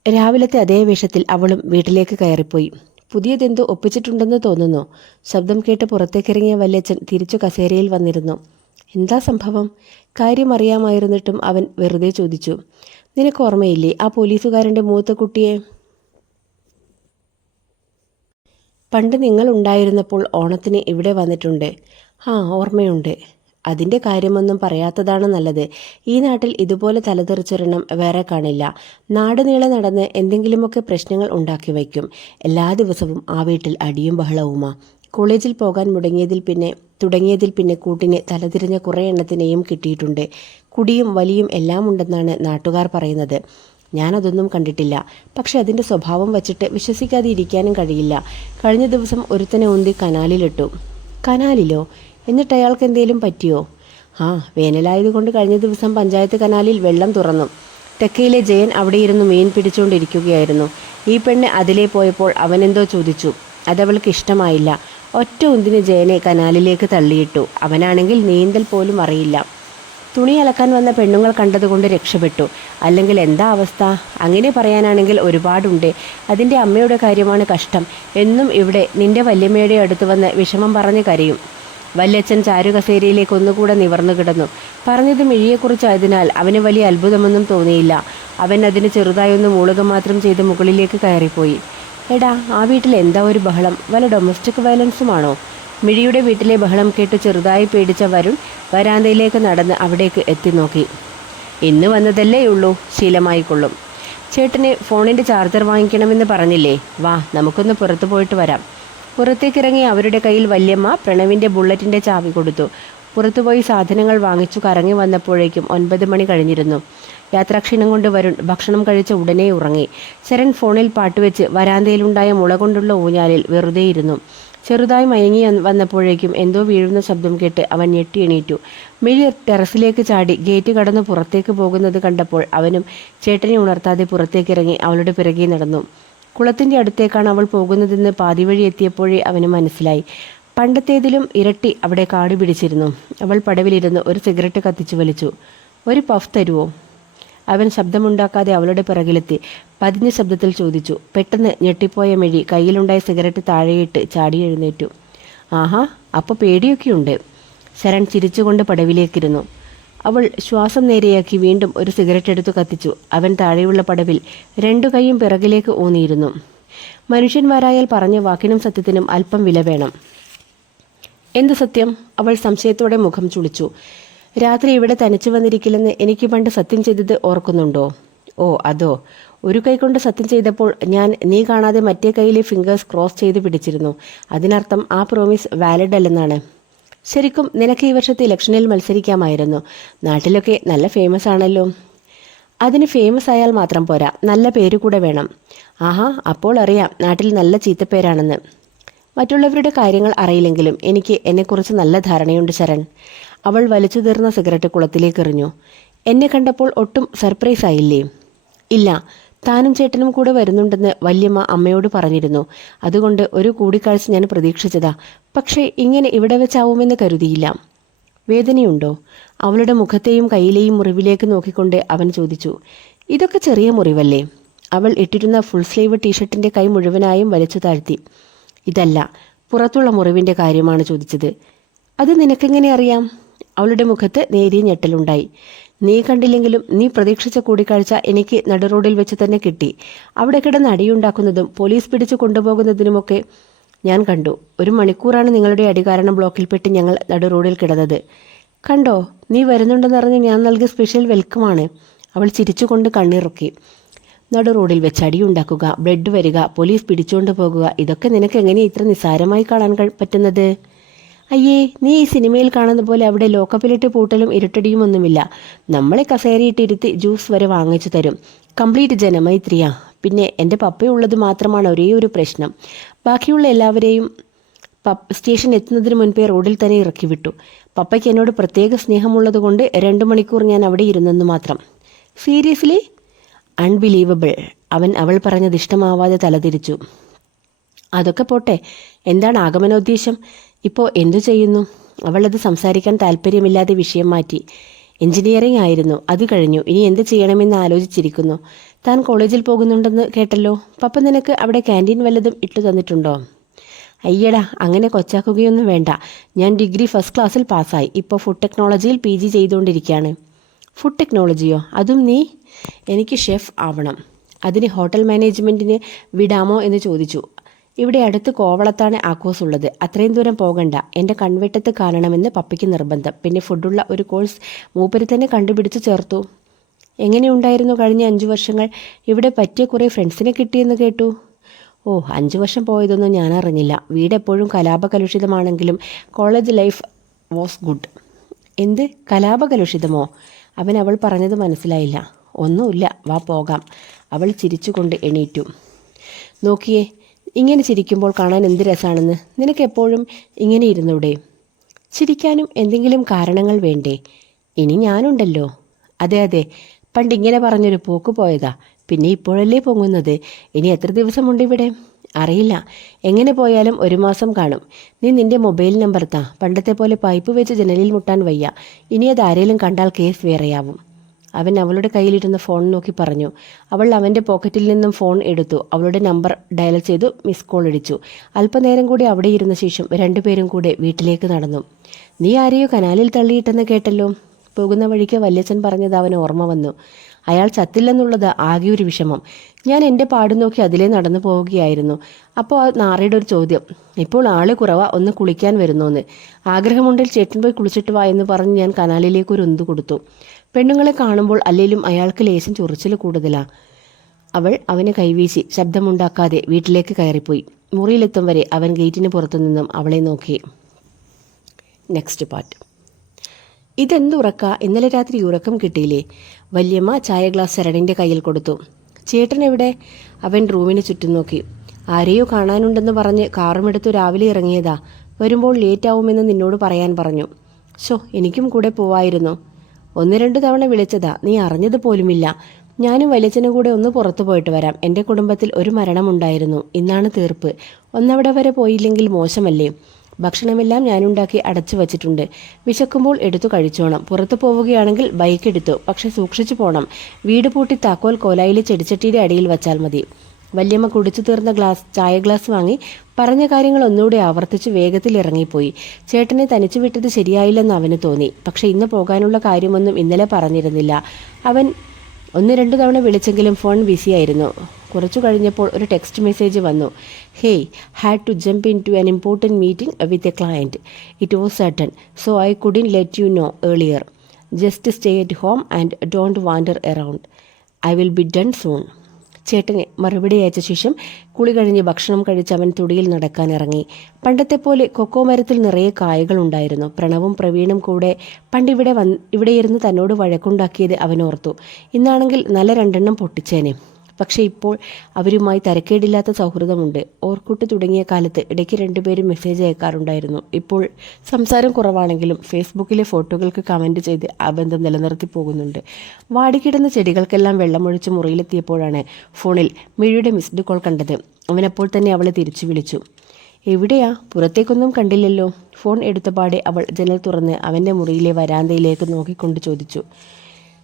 രാവിലത്തെ അതേ വേഷത്തിൽ അവളും വീട്ടിലേക്ക് കയറിപ്പോയി. പുതിയതെന്തോ ഒപ്പിച്ചിട്ടുണ്ടെന്ന് തോന്നുന്നു. ശബ്ദം കേട്ട് പുറത്തേക്കിറങ്ങിയ വല്യച്ഛൻ തിരിച്ചു കസേരയിൽ വന്നിരുന്നു. എന്താ സംഭവം? കാര്യം അറിയാമായിരുന്നിട്ടും അവൻ വെറുതെ ചോദിച്ചു. നിനക്ക് ഓർമ്മയില്ലേ ആ പോലീസുകാരൻ്റെ മൂത്ത കുട്ടിയെ? പണ്ട് നിങ്ങൾ ഉണ്ടായിരുന്നപ്പോൾ ഓണത്തിന് ഇവിടെ വന്നിട്ടുണ്ട്. ഓർമ്മയുണ്ട്. അതിൻ്റെ കാര്യമൊന്നും പറയാത്തതാണ് നല്ലത്. ഈ നാട്ടിൽ ഇതുപോലെ തലതെറിച്ചൊരെണ്ണം വേറെ കാണില്ല. നാട് നീളെ നടന്ന് എന്തെങ്കിലുമൊക്കെ പ്രശ്നങ്ങൾ ഉണ്ടാക്കി വയ്ക്കും. എല്ലാ ദിവസവും ആ വീട്ടിൽ അടിയും ബഹളവുമാ. കോളേജിൽ പോകാൻ തുടങ്ങിയതിൽ പിന്നെ കൂട്ടിന് തലതിരിഞ്ഞ കുറേ എണ്ണത്തിനെയും കിട്ടിയിട്ടുണ്ട്. കുടിയും വലിയും എല്ലാം ഉണ്ടെന്നാണ് നാട്ടുകാർ പറയുന്നത്. ഞാനതൊന്നും കണ്ടിട്ടില്ല. പക്ഷെ അതിൻ്റെ സ്വഭാവം വച്ചിട്ട് വിശ്വസിക്കാതെ ഇരിക്കാനും കഴിയില്ല. കഴിഞ്ഞ ദിവസം ഒരുത്തനെ ഉന്തി കനാലിലിട്ടു. കനാലിലോ? എന്നിട്ട് അയാൾക്ക് എന്തേലും പറ്റിയോ? വേനലായതുകൊണ്ട് കഴിഞ്ഞ ദിവസം പഞ്ചായത്ത് കനാലിൽ വെള്ളം തുറന്നു. തെക്കയിലെ ജയൻ അവിടെ ഇരുന്ന് മീൻ പിടിച്ചുകൊണ്ടിരിക്കുകയായിരുന്നു. ഈ പെണ്ണ് അതിലേ പോയപ്പോൾ അവനെന്തോ ചോദിച്ചു. അതവൾക്ക് ഇഷ്ടമായില്ല. ഒറ്റ ഉന്തിന് ജയനെ കനാലിലേക്ക് തള്ളിയിട്ടു. അവനാണെങ്കിൽ നീന്തൽ പോലും അറിയില്ല. തുണി അലക്കാൻ വന്ന പെണ്ണുങ്ങൾ കണ്ടതുകൊണ്ട് രക്ഷപ്പെട്ടു. അല്ലെങ്കിൽ എന്താ അവസ്ഥ? അങ്ങനെ പറയാനാണെങ്കിൽ ഒരുപാടുണ്ട്. അതിൻ്റെ അമ്മയുടെ കാര്യമാണ് കഷ്ടം. എന്നും ഇവിടെ നിന്റെ വല്യമ്മയുടെ അടുത്ത് വന്ന് വിഷമം പറഞ്ഞ് കരയും. വല്യച്ഛൻ ചാരുകസേരയിലേക്ക് ഒന്നുകൂടെ നിവർന്നു കിടന്നു. പറഞ്ഞത് മിഴിയെക്കുറിച്ചായതിനാൽ അവന് വലിയ അത്ഭുതമൊന്നും തോന്നിയില്ല. അവൻ അതിന് ചെറുതായൊന്ന് മൂളുക മാത്രം ചെയ്ത് മുകളിലേക്ക് കയറിപ്പോയി. എടാ, ആ വീട്ടിൽ എന്താ ഒരു ബഹളം? വല്ല ഡൊമസ്റ്റിക് വയലൻസുമാണോ? മിഴിയുടെ വീട്ടിലെ ബഹളം കേട്ട് ചെറുതായി പേടിച്ച വരുൺ വരാന്തയിലേക്ക് നടന്ന് അവിടേക്ക് എത്തി നോക്കി. ഇന്ന് വന്നതല്ലേ ഉള്ളൂ, ശീലമായിക്കൊള്ളും. ചേട്ടന് ഫോണിൻ്റെ ചാർജർ വാങ്ങിക്കണമെന്ന് പറഞ്ഞില്ലേ? വാ, നമുക്കൊന്ന് പുറത്തു പോയിട്ട് വരാം. പുറത്തേക്കിറങ്ങി അവരുടെ കയ്യിൽ വല്യമ്മ പ്രണവിൻ്റെ ബുള്ളറ്റിൻ്റെ ചാവി കൊടുത്തു. പുറത്തുപോയി സാധനങ്ങൾ വാങ്ങിച്ചു കറങ്ങി വന്നപ്പോഴേക്കും 9 മണി കഴിഞ്ഞിരുന്നു. യാത്രാക്ഷീണം കൊണ്ട് വരുൺ ഭക്ഷണം കഴിച്ച ഉടനെ ഉറങ്ങി. ശരൺ ഫോണിൽ പാട്ടുവെച്ച് വരാന്തയിലുണ്ടായ മുള കൊണ്ടുള്ള ഊഞ്ഞാലിൽ വെറുതെ ഇരുന്നു. ചെറുതായി മയങ്ങി വന്നപ്പോഴേക്കും എന്തോ വീഴുന്ന ശബ്ദം കേട്ട് അവൻ ഞെട്ടി എണീറ്റു. മിഴി ടെറസിലേക്ക് ചാടി ഗേറ്റ് കടന്ന് പുറത്തേക്ക് പോകുന്നത് കണ്ടപ്പോൾ അവനും ചേട്ടനെ ഉണർത്താതെ പുറത്തേക്കിറങ്ങി അവളുടെ പിറകെ നടന്നു. കുളത്തിൻ്റെ അടുത്തേക്കാണ് അവൾ പോകുന്നതെന്ന് പാതിവഴി എത്തിയപ്പോഴേ അവന് മനസ്സിലായി. പണ്ടത്തേതിലും ഇരട്ടി അവിടെ കാട് പിടിച്ചിരുന്നു. അവൾ പടവിലിരുന്ന് ഒരു സിഗരറ്റ് കത്തിച്ചു വലിച്ചു. ഒരു പഫ് തരുവോ? അവൻ ശബ്ദമുണ്ടാക്കാതെ അവളുടെ പിറകിലെത്തി പതിഞ്ഞ ശബ്ദത്തിൽ ചോദിച്ചു. പെട്ടെന്ന് ഞെട്ടിപ്പോയ മിഴി കയ്യിലുണ്ടായ സിഗരറ്റ് താഴെയിട്ട് ചാടി എഴുന്നേറ്റു. ആഹാ, അപ്പോൾ പേടിയൊക്കെയുണ്ട്. ശരൺ ചിരിച്ചുകൊണ്ട് പടവിലേക്കിരുന്നു. അവൾ ശ്വാസം നേരെയാക്കി വീണ്ടും ഒരു സിഗരറ്റ് എടുത്തു കത്തിച്ചു. അവൻ താഴെയുള്ള പടവിൽ രണ്ടു കൈയും പിറകിലേക്ക് ഊന്നിയിരുന്നു. മനുഷ്യന്മാരായാൽ പറഞ്ഞ വാക്കിനും സത്യത്തിനും അല്പം വില വേണം. എന്ത് സത്യം? അവൾ സംശയത്തോടെ മുഖം ചുളിച്ചു. രാത്രി ഇവിടെ തനിച്ചു വന്നിരിക്കില്ലെന്ന് എനിക്ക് പണ്ട് സത്യം ചെയ്തത് ഓർക്കുന്നുണ്ടോ? ഓ അതോ. ഒരു കൈ കൊണ്ട് സത്യം ചെയ്തപ്പോൾ ഞാൻ നീ കാണാതെ മറ്റേ കൈയിലെ ഫിംഗേഴ്സ് ക്രോസ് ചെയ്ത് പിടിച്ചിരുന്നു. അതിനർത്ഥം ആ പ്രോമിസ് വാലിഡ് അല്ലെന്നാണ്. ശരിക്കും നിനക്ക് ഈ വർഷത്തെ ഇലക്ഷനിൽ മത്സരിക്കാമായിരുന്നു. നാട്ടിലൊക്കെ നല്ല ഫേമസ് ആണല്ലോ. അതിന് ഫേമസ് ആയാൽ മാത്രം പോരാ, നല്ല പേര് കൂടെ വേണം. ആഹാ, അപ്പോൾ അറിയാം നാട്ടിൽ നല്ല ചീത്തപ്പേരാണെന്ന്. മറ്റുള്ളവരുടെ കാര്യങ്ങൾ അറിയില്ലെങ്കിലും എനിക്ക് എന്നെക്കുറിച്ച് നല്ല ധാരണയുണ്ട് ശരൺ. അവൾ വലിച്ചു തീർന്ന സിഗരറ്റ് കുളത്തിലേക്ക് എറിഞ്ഞു. എന്നെ കണ്ടപ്പോൾ ഒട്ടും സർപ്രൈസ് ആയില്ലേ? ഇല്ല, താനും ചേട്ടനും കൂടെ വരുന്നുണ്ടെന്ന് വല്യമ്മ അമ്മയോട് പറഞ്ഞിരുന്നു. അതുകൊണ്ട് ഒരു കൂടിക്കാഴ്ച ഞാൻ പ്രതീക്ഷിച്ചതാ. പക്ഷേ ഇങ്ങനെ ഇവിടെ വെച്ചാവുമെന്ന് കരുതിയില്ല. വേദനയുണ്ടോ? അവളുടെ മുഖത്തെയും കയ്യിലെയും മുറിവിലേക്ക് നോക്കിക്കൊണ്ട് അവൻ ചോദിച്ചു. ഇതൊക്കെ ചെറിയ മുറിവല്ലേ? അവൾ ഇട്ടിരുന്ന ഫുൾ സ്ലീവ് ടീഷർട്ടിൻ്റെ കൈ മുഴുവനായും വലിച്ചു താഴ്ത്തി. ഇതല്ല, പുറത്തുള്ള മുറിവിൻ്റെ കാര്യമാണ് ചോദിച്ചത്. അത് നിനക്കെങ്ങനെ അറിയാം? അവളുടെ മുഖത്ത് നേരിയ ഞെട്ടലുണ്ടായി. നീ കണ്ടില്ലെങ്കിലും നീ പ്രതീക്ഷിച്ച കൂടിക്കാഴ്ച എനിക്ക് നടുറോഡിൽ വെച്ച് തന്നെ കിട്ടി. അവിടെ കിടന്ന് അടിയുണ്ടാക്കുന്നതും പോലീസ് പിടിച്ചു കൊണ്ടുപോകുന്നതിനുമൊക്കെ ഞാൻ കണ്ടു. 1 മണിക്കൂറാണ് നിങ്ങളുടെ അടി കാരണം ബ്ലോക്കിൽപ്പെട്ട് ഞങ്ങൾ നടുറോഡിൽ കിടന്നത്. കണ്ടോ, നീ വരുന്നുണ്ടെന്നറിഞ്ഞ് ഞാൻ നൽകിയ സ്പെഷ്യൽ വെൽക്കമാണ്. അവൾ ചിരിച്ചുകൊണ്ട് കണ്ണിറുക്കി. നടുറോഡിൽ വെച്ച് അടിയുണ്ടാക്കുക, ബ്ലഡ് വരിക, പോലീസ് പിടിച്ചുകൊണ്ട് പോകുക, ഇതൊക്കെ നിനക്ക് എങ്ങനെയാണ് ഇത്ര നിസ്സാരമായി കാണാൻ പറ്റുന്നത്? അയ്യേ, നീ ഈ സിനിമയിൽ കാണുന്ന പോലെ അവിടെ ലോക്കപ്പിലിട്ട് പൂട്ടലും ഇരുട്ടടിയും ഒന്നുമില്ല. നമ്മളെ കസേരയിട്ടിരുത്തി ജ്യൂസ് വരെ വാങ്ങിച്ചു തരും. കംപ്ലീറ്റ് ജനമൈത്രിയാ. പിന്നെ എൻ്റെ പപ്പയുള്ളത് മാത്രമാണ് ഒരേ ഒരു പ്രശ്നം. ബാക്കിയുള്ള എല്ലാവരെയും സ്റ്റേഷൻ എത്തുന്നതിന് മുൻപേ റോഡിൽ തന്നെ ഇറക്കി വിട്ടു. പപ്പയ്ക്ക് എന്നോട് പ്രത്യേക സ്നേഹമുള്ളത് കൊണ്ട് 2 മണിക്കൂർ ഞാൻ അവിടെ ഇരുന്നെന്ന് മാത്രം. സീരിയസ്ലി? അൺബിലീവബിൾ. അവൾ പറഞ്ഞത് ഇഷ്ടമാവാതെ തലതിരിച്ചു. അതൊക്കെ പോട്ടെ, എന്താണ് ആഗമനോദ്ദേശം? ഇപ്പോൾ എന്തു ചെയ്യുന്നു? അവളത് സംസാരിക്കാൻ താല്പര്യമില്ലാതെ വിഷയം മാറ്റി. എഞ്ചിനീയറിംഗ് ആയിരുന്നു, അത് കഴിഞ്ഞു. ഇനി എന്ത് ചെയ്യണമെന്ന് ആലോചിച്ചിരിക്കുന്നു. താൻ കോളേജിൽ പോകുന്നുണ്ടെന്ന് കേട്ടല്ലോ. പപ്പ നിനക്ക് അവിടെ ക്യാൻറ്റീൻ വല്ലതും ഇട്ടു തന്നിട്ടുണ്ടോ? അയ്യടാ, അങ്ങനെ കൊച്ചാക്കുകയൊന്നും വേണ്ട. ഞാൻ ഡിഗ്രി ഫസ്റ്റ് ക്ലാസ്സിൽ പാസ്സായി. ഇപ്പോൾ ഫുഡ് ടെക്നോളജിയിൽ PG ചെയ്തുകൊണ്ടിരിക്കുകയാണ്. ഫുഡ് ടെക്നോളജിയോ? അതും നീ? എനിക്ക് ഷെഫ് ആവണം. അതിന് ഹോട്ടൽ മാനേജ്മെൻറ്റിന് വിടാമോ എന്ന് ചോദിച്ചു. ഇവിടെ അടുത്ത് കോവളത്താണ് ആക്കോസ് ഉള്ളത്. അത്രയും ദൂരം പോകണ്ട. എൻ്റെ കൺവെട്ടത്ത് കാണണമെന്ന് പപ്പയ്ക്ക് നിർബന്ധം. പിന്നെ ഫുഡുള്ള ഒരു കോഴ്സ് മൂപ്പര് തന്നെ കണ്ടുപിടിച്ച് ചേർത്തു. എങ്ങനെയുണ്ടായിരുന്നു കഴിഞ്ഞ 5 വർഷങ്ങൾ? ഇവിടെ പറ്റിയ കുറേ ഫ്രണ്ട്സിനെ കിട്ടിയെന്ന് കേട്ടു. ഓ, 5 വർഷം പോയതൊന്നും ഞാൻ അറിഞ്ഞില്ല. വീട് എപ്പോഴും കലാപകലുഷിതമാണെങ്കിലും കോളേജ് ലൈഫ് വാസ് ഗുഡ്. എന്ത് കലാപകലുഷിതമോ? അവൾ പറഞ്ഞത് മനസ്സിലായില്ല. ഒന്നുമില്ല, വാ പോകാം. അവൾ ചിരിച്ചുകൊണ്ട് എണീറ്റു. നോക്കിയേ, ഇങ്ങനെ ചിരിക്കുമ്പോൾ കാണാൻ എന്ത് രസമാണെന്ന്. നിനക്കെപ്പോഴും ഇങ്ങനെ ഇരുന്നൂടെ? ചിരിക്കാനും എന്തെങ്കിലും കാരണങ്ങൾ വേണ്ടേ? ഇനി ഞാനുണ്ടല്ലോ. അതെ അതെ, പണ്ടിങ്ങനെ പറഞ്ഞൊരു പോക്ക് പോയതാ. പിന്നെ ഇപ്പോഴല്ലേ പൊങ്ങുന്നത്. ഇനി എത്ര ദിവസമുണ്ട് ഇവിടെ? അറിയില്ല. എങ്ങനെ പോയാലും 1 മാസം കാണും. നീ നിന്റെ മൊബൈൽ നമ്പർ താ. പണ്ടത്തെ പോലെ പൈപ്പ് വെച്ച് ജനലിൽ മുട്ടാൻ വയ്യ. ഇനി അത് ആരെങ്കിലും കണ്ടാൽ കേസ് വേറെയാവും. അവൻ അവളുടെ കയ്യിലിരുന്ന ഫോൺ നോക്കി പറഞ്ഞു. അവൾ അവൻ്റെ പോക്കറ്റിൽ നിന്നും ഫോൺ എടുത്തു. അവളുടെ നമ്പർ ഡയൽ ചെയ്തു മിസ് കോൾ അടിച്ചു. അല്പനേരം കൂടി അവിടെ ഇരുന്ന ശേഷം 2 പേരും കൂടെ വീട്ടിലേക്ക് നടന്നു. നീ ആരെയോ കനാലിൽ തള്ളിയിട്ടെന്ന് കേട്ടല്ലോ. പോകുന്ന വഴിക്ക് വല്യച്ഛൻ പറഞ്ഞത് അവന് ഓർമ്മ വന്നു. അയാൾ ചത്തില്ലെന്നുള്ളത് ആകെ ഒരു വിഷമം. ഞാൻ എൻ്റെ പാട് നോക്കി അതിലേ നടന്നു പോവുകയായിരുന്നു. അപ്പോൾ ആ നാറയുടെ ഒരു ചോദ്യം, ഇപ്പോൾ ആള് കുറവാ, ഒന്ന് കുളിക്കാൻ വരുന്നോന്ന്. ആഗ്രഹമുണ്ടെങ്കിൽ ചേട്ടൻ പോയി കുളിച്ചിട്ട് വാ എന്ന് പറഞ്ഞ് ഞാൻ കനാലിലേക്ക് ഒരു ഉന്ത് കൊടുത്തു. പെണ്ണുങ്ങളെ കാണുമ്പോൾ അല്ലേലും അയാൾക്ക് ലേശം ചൊറിച്ചിൽ കൂടുതലാ. അവൾ അവനെ കൈവീശി ശബ്ദമുണ്ടാക്കാതെ വീട്ടിലേക്ക് കയറിപ്പോയി. മുറിയിലെത്തും വരെ അവൻ ഗേറ്റിന് പുറത്തു നിന്നും അവളെ നോക്കി. Next part. ഇതെന്തുറക്ക? ഇന്നലെ രാത്രി ഉറക്കം കിട്ടിയില്ലേ? വല്യമ്മ ചായ ഗ്ലാസ് ശരണിൻ്റെ കയ്യിൽ കൊടുത്തു. ചേട്ടൻ എവിടെ? അവൻ റൂമിന് ചുറ്റും നോക്കി. ആരെയോ കാണാനുണ്ടെന്ന് പറഞ്ഞ് കാറുമെടുത്തു രാവിലെ ഇറങ്ങിയതാ. വരുമ്പോൾ ലേറ്റ് ആവുമെന്ന് നിന്നോട് പറയാൻ പറഞ്ഞു. എനിക്കും കൂടെ പോവായിരുന്നു. 1-2 തവണ വിളിച്ചതാ, നീ അറിഞ്ഞത് പോലുമില്ല. ഞാനും വലിയച്ഛനും കൂടെ ഒന്ന് പുറത്തു പോയിട്ട് വരാം. എൻ്റെ കുടുംബത്തിൽ ഒരു മരണമുണ്ടായിരുന്നു. ഇന്നാണ് തീർപ്പ്. ഒന്നവിടെ വരെ പോയില്ലെങ്കിൽ മോശമല്ലേ? ഭക്ഷണമെല്ലാം ഞാനുണ്ടാക്കി അടച്ചു വച്ചിട്ടുണ്ട്. വിശക്കുമ്പോൾ എടുത്തു കഴിച്ചോണം. പുറത്തു പോവുകയാണെങ്കിൽ ബൈക്ക് എടുത്തു. പക്ഷെ സൂക്ഷിച്ചു പോണം. വീട് പൂട്ടി താക്കോൽ കോലായിലെ ചെടിച്ചട്ടിയുടെ അടിയിൽ വച്ചാൽ മതി. വല്യമ്മ കുടിച്ചു തീർന്ന ചായ ഗ്ലാസ് വാങ്ങി പറഞ്ഞ കാര്യങ്ങൾ ഒന്നുകൂടെ ആവർത്തിച്ച് വേഗത്തിൽ ഇറങ്ങിപ്പോയി. ചേട്ടനെ തനിച്ചു വിട്ടത് ശരിയായില്ലെന്ന് അവന് തോന്നി. പക്ഷെ ഇന്ന് പോകാനുള്ള കാര്യമൊന്നും ഇന്നലെ പറഞ്ഞിരുന്നില്ല. അവൻ 1-2 തവണ വിളിച്ചെങ്കിലും ഫോൺ ബിസിയായിരുന്നു. കുറച്ചു കഴിഞ്ഞപ്പോൾ ഒരു ടെക്സ്റ്റ് മെസ്സേജ് വന്നു. Hey, had to jump in to an important meeting with a client. It was sudden, so I couldn't let you know earlier. Just stay at home and don't wander around. I will be done soon. ചേട്ടന് മറുപടി അയച്ച ശേഷം കുളി കഴിഞ്ഞ് ഭക്ഷണം കഴിച്ച് അവൻ തുടിയിൽ നടക്കാനിറങ്ങി. പണ്ടത്തെ പോലെ കൊക്കോ മരത്തിൽ നിറയെ കായകളുണ്ടായിരുന്നു. പ്രണവും പ്രവീണും കൂടെ ഇവിടെ ഇരുന്ന് തന്നോട് വഴക്കുണ്ടാക്കിയത് അവൻ ഓർത്തു. ഇന്നാണെങ്കിൽ നല്ല 2 പൊട്ടിച്ചേനെ. പക്ഷെ ഇപ്പോൾ അവരുമായി തരക്കേടില്ലാത്ത സൗഹൃദമുണ്ട്. ഓർക്കൂട്ട് തുടങ്ങിയ കാലത്ത് ഇടയ്ക്ക് 2 പേരും മെസ്സേജ് അയക്കാറുണ്ടായിരുന്നു. ഇപ്പോൾ സംസാരം കുറവാണെങ്കിലും ഫേസ്ബുക്കിലെ ഫോട്ടോകൾക്ക് കമൻറ്റ് ചെയ്ത് ആ ബന്ധം നിലനിർത്തി പോകുന്നുണ്ട്. വാടിക്കിടന്ന ചെടികൾക്കെല്ലാം വെള്ളമൊഴിച്ച് മുറിയിലെത്തിയപ്പോഴാണ് ഫോണിൽ മിഴിയുടെ മിസ്ഡ് കോൾ കണ്ടത്. അവനപ്പോൾ തന്നെ അവളെ തിരിച്ചു വിളിച്ചു. എവിടെയാ? പുറത്തേക്കൊന്നും കണ്ടില്ലല്ലോ. ഫോൺ എടുത്തപാടെ അവൾ ജനൽ തുറന്ന് അവൻ്റെ മുറിയിലെ വരാന്തയിലേക്ക് നോക്കിക്കൊണ്ട് ചോദിച്ചു.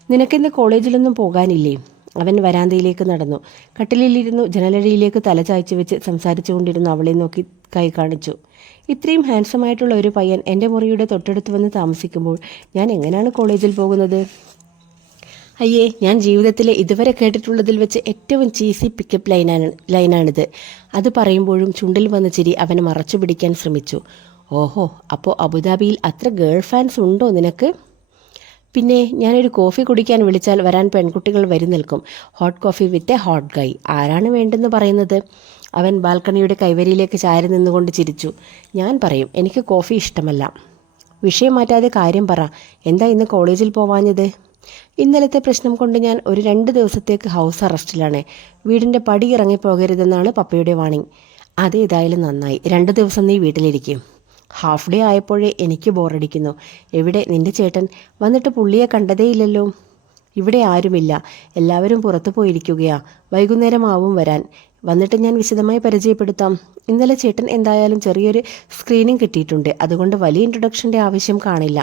നിനക്കിന്ന് കോളേജിലൊന്നും പോകാനില്ലേ? അവൻ വരാന്തയിലേക്ക് നടന്നു. കട്ടിലിലിരുന്നു ജനലഴിയിലേക്ക് തല ചായ്ച്ചു വെച്ച് സംസാരിച്ചു കൊണ്ടിരുന്ന അവളെ നോക്കി കൈ കാണിച്ചു. ഇത്രയും ഹാൻഡ്സമായിട്ടുള്ള ഒരു പയ്യൻ എൻ്റെ മുറിയുടെ തൊട്ടടുത്ത് വന്ന് താമസിക്കുമ്പോൾ ഞാൻ എങ്ങനെയാണ് കോളേജിൽ പോകുന്നത്? അയ്യേ, ഞാൻ ജീവിതത്തിലെ ഇതുവരെ കേട്ടിട്ടുള്ളതിൽ വെച്ച് ഏറ്റവും ചീസി പിക്കപ്പ് ലൈനാണിത്. അത് പറയുമ്പോഴും ചുണ്ടിൽ വന്ന ചിരി അവൻ മറച്ചു പിടിക്കാൻ ശ്രമിച്ചു. ഓഹോ, അപ്പോൾ അബുദാബിയിൽ അത്ര ഗേൾ ഫാൻസ് ഉണ്ടോ നിനക്ക്? പിന്നെ ഞാനൊരു കോഫി കുടിക്കാൻ വിളിച്ചാൽ വരാൻ പെൺകുട്ടികൾ വരി നിൽക്കും. Hot coffee with a hot guy. ആരാണ് വേണ്ടെന്ന് പറയുന്നത്? അവൻ ബാൽക്കണിയുടെ കൈവരിയിലേക്ക് ചാരി നിന്നുകൊണ്ട് ചിരിച്ചു. ഞാൻ പറയും, എനിക്ക് കോഫി ഇഷ്ടമല്ല. വിഷയം മാറ്റാതെ കാര്യം പറ. എന്താ ഇന്ന് കോളേജിൽ പോവാഞ്ഞത്? ഇന്നലത്തെ പ്രശ്നം കൊണ്ട് ഞാൻ ഒരു 2 ദിവസത്തേക്ക് ഹൗസ് അറസ്റ്റിലാണ്. വീടിൻ്റെ പടി ഇറങ്ങിപ്പോകരുതെന്നാണ് പപ്പയുടെ വാണിംഗ്. അതേതായാലും നന്നായി. 2 ദിവസം നീ വീട്ടിലിരിക്കും. ഹാഫ് ഡേ ആയപ്പോഴേ എനിക്ക് ബോറടിക്കുന്നു. എവിടെ നിന്റെ ചേട്ടൻ? വന്നിട്ട് പുള്ളിയെ കണ്ടതേയില്ലല്ലോ. ഇവിടെ ആരുമില്ല, എല്ലാവരും പുറത്തു പോയിരിക്കുകയാ. വൈകുന്നേരം ആവും വരാൻ. വന്നിട്ട് ഞാൻ വിശദമായി പരിചയപ്പെടുത്താം. ഇന്നലെ ചേട്ടൻ എന്തായാലും ചെറിയൊരു സ്ക്രീനിങ് കിട്ടിയിട്ടുണ്ട്. അതുകൊണ്ട് വലിയ ഇൻട്രൊഡക്ഷൻ്റെ ആവശ്യം കാണില്ല.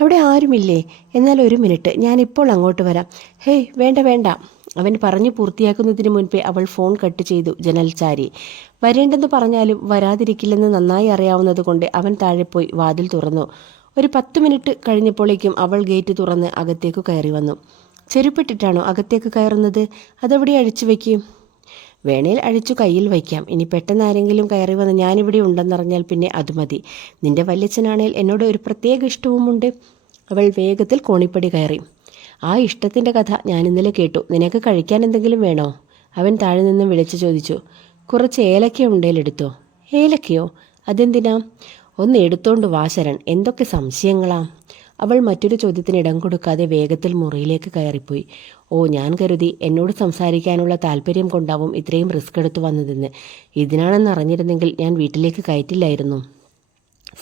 അവിടെ ആരുമില്ലേ? എന്നാൽ 1 മിനിറ്റ്, ഞാനിപ്പോൾ അങ്ങോട്ട് വരാം. ഹേയ്, വേണ്ട വേണ്ട. അവൻ പറഞ്ഞു പൂർത്തിയാക്കുന്നതിന് മുൻപേ അവൾ ഫോൺ കട്ട് ചെയ്തു ജനൽ ചാരി. വരേണ്ടെന്ന് പറഞ്ഞാലും വരാതിരിക്കില്ലെന്ന് നന്നായി അറിയാവുന്നത് കൊണ്ട് അവൻ താഴെ പോയി വാതിൽ തുറന്നു. ഒരു 10 മിനിറ്റ് കഴിഞ്ഞപ്പോഴേക്കും അവൾ ഗേറ്റ് തുറന്ന് അകത്തേക്ക് കയറി വന്നു. ചെരുപ്പിട്ടിട്ടാണോ അകത്തേക്ക് കയറുന്നത്? അതെവിടെ അഴിച്ചു വയ്ക്കും? വേണേൽ അഴിച്ചു കയ്യിൽ വയ്ക്കാം. ഇനി പെട്ടെന്ന് ആരെങ്കിലും കയറി വന്ന് ഞാനിവിടെ ഉണ്ടെന്നറിഞ്ഞാൽ പിന്നെ അത് മതി. നിന്റെ വല്യച്ഛനാണേൽ എന്നോട് ഒരു പ്രത്യേക ഇഷ്ടവുമുണ്ട്. അവൾ വേഗത്തിൽ കോണിപ്പടി കയറി. ആ ഇഷ്ടത്തിൻ്റെ കഥ ഞാൻ ഇന്നലെ കേട്ടു. നിനക്ക് കഴിക്കാൻ എന്തെങ്കിലും വേണോ? അവൻ താഴെ നിന്നും വിളിച്ചു ചോദിച്ചു. കുറച്ച് ഏലക്ക ഉണ്ടേലെടുത്തോ? ഏലക്കയോ? അതെന്തിനാ? ഒന്ന് എടുത്തോണ്ട് വാ ശരൺ, എന്തൊക്കെ സംശയങ്ങളാ? അവൾ മറ്റൊരു ചോദ്യത്തിന് ഇടം കൊടുക്കാതെ വേഗത്തിൽ മുറിയിലേക്ക് കയറിപ്പോയി. ഓ, ഞാൻ കരുതി എന്നോട് സംസാരിക്കാനുള്ള താല്പര്യം കൊണ്ടാവും ഇത്രയും റിസ്ക് എടുത്തു വന്നതെന്ന്. ഇതിനാണെന്ന് അറിഞ്ഞിരുന്നെങ്കിൽ ഞാൻ വീട്ടിലേക്ക് കയറ്റില്ലായിരുന്നു.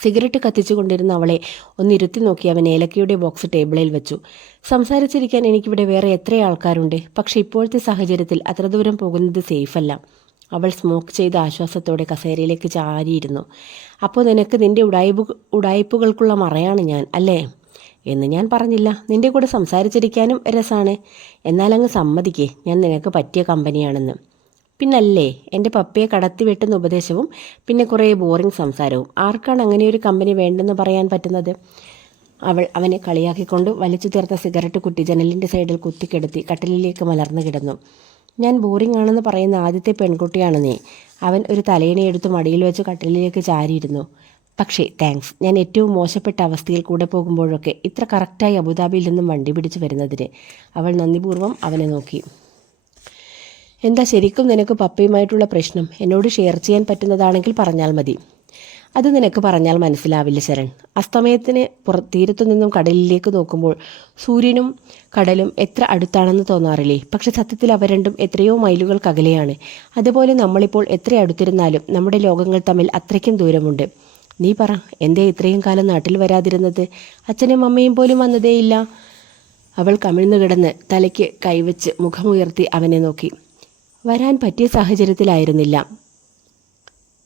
സിഗരറ്റ് കത്തിച്ചു കൊണ്ടിരുന്ന അവളെ ഒന്നിരുത്തി നോക്കി അവൻ ഏലക്കയുടെ ബോക്സ് ടേബിളിൽ വെച്ചു. സംസാരിച്ചിരിക്കാൻ എനിക്കിവിടെ വേറെ എത്ര ആൾക്കാരുണ്ട്. പക്ഷെ ഇപ്പോഴത്തെ സാഹചര്യത്തിൽ അത്ര ദൂരം പോകുന്നത് സേഫല്ല. അവൾ സ്മോക്ക് ചെയ്ത ആശ്വാസത്തോടെ കസേരയിലേക്ക് ചാരിയിരുന്നു. അപ്പോൾ നിനക്ക് നിന്റെ ഉടായ്പുകൾക്കുള്ള മറയാണ് ഞാൻ, അല്ലേ? എന്ന് ഞാൻ പറഞ്ഞില്ല. നിന്റെ കൂടെ സംസാരിച്ചിരിക്കാനും രസമാണ്. എന്നാലങ്ങ് സമ്മതിക്കേ, ഞാൻ നിനക്ക് പറ്റിയ കമ്പനിയാണെന്ന്. പിന്നല്ലേ, എൻ്റെ പപ്പയെ കടത്തി വെട്ടുന്ന ഉപദേശവും പിന്നെ കുറേ ബോറിംഗ് സംസാരവും. ആർക്കാണ് അങ്ങനെയൊരു കമ്പനി വേണ്ടെന്ന് പറയാൻ പറ്റുന്നത്? അവൾ അവനെ കളിയാക്കിക്കൊണ്ട് വലിച്ചു തീർത്ത സിഗരറ്റ് കുറ്റി ജനലിൻ്റെ സൈഡിൽ കുത്തിക്കെടുത്തി കട്ടിലിലേക്ക് മലർന്നു കിടന്നു. ഞാൻ ബോറിംഗ് ആണെന്ന് പറയുന്ന ആദ്യത്തെ പെൺകുട്ടിയാണ് നീ. അവൻ ഒരു തലയിണയെടുത്ത് മടിയിൽ വെച്ച് കട്ടിലിലേക്ക് ചാരിയിരുന്നു. പക്ഷേ താങ്ക്സ്. ഞാൻ ഏറ്റവും മോശപ്പെട്ട അവസ്ഥയിൽ കൂടെ പോകുമ്പോഴൊക്കെ ഇത്ര കറക്റ്റായി അബുദാബിയിൽ നിന്നും വണ്ടി പിടിച്ചു വരുന്നതിന്. അവൾ നന്ദിപൂർവ്വം അവനെ നോക്കി. എന്താ ശരിക്കും നിനക്ക് പപ്പയുമായിട്ടുള്ള പ്രശ്നം? എന്നോട് ഷെയർ ചെയ്യാൻ പറ്റുന്നതാണെങ്കിൽ പറഞ്ഞാൽ മതി. അത് നിനക്ക് പറഞ്ഞാൽ മനസ്സിലാവില്ല ശരൺ. അസ്തമയത്തിന് തീരത്തു നിന്നും കടലിലേക്ക് നോക്കുമ്പോൾ സൂര്യനും കടലും എത്ര അടുത്താണെന്ന് തോന്നാറില്ലേ? പക്ഷെ സത്യത്തിൽ അവ രണ്ടും എത്രയോ മൈലുകൾക്കകലെയാണ്. അതുപോലെ നമ്മളിപ്പോൾ എത്ര അടുത്തിരുന്നാലും നമ്മുടെ ലോകങ്ങൾ തമ്മിൽ അത്രയ്ക്കും ദൂരമുണ്ട്. നീ പറ, എന്തേ ഇത്രയും കാലം നാട്ടിൽ വരാതിരുന്നത്? അച്ഛനും അമ്മയും പോലും വന്നതേയില്ല. അവൾ കമിഴ്ന്നു കിടന്ന് തലയ്ക്ക് കൈവച്ച് മുഖമുയർത്തി അവനെ നോക്കി. വരാൻ പറ്റിയ സാഹചര്യത്തിലായിരുന്നില്ല.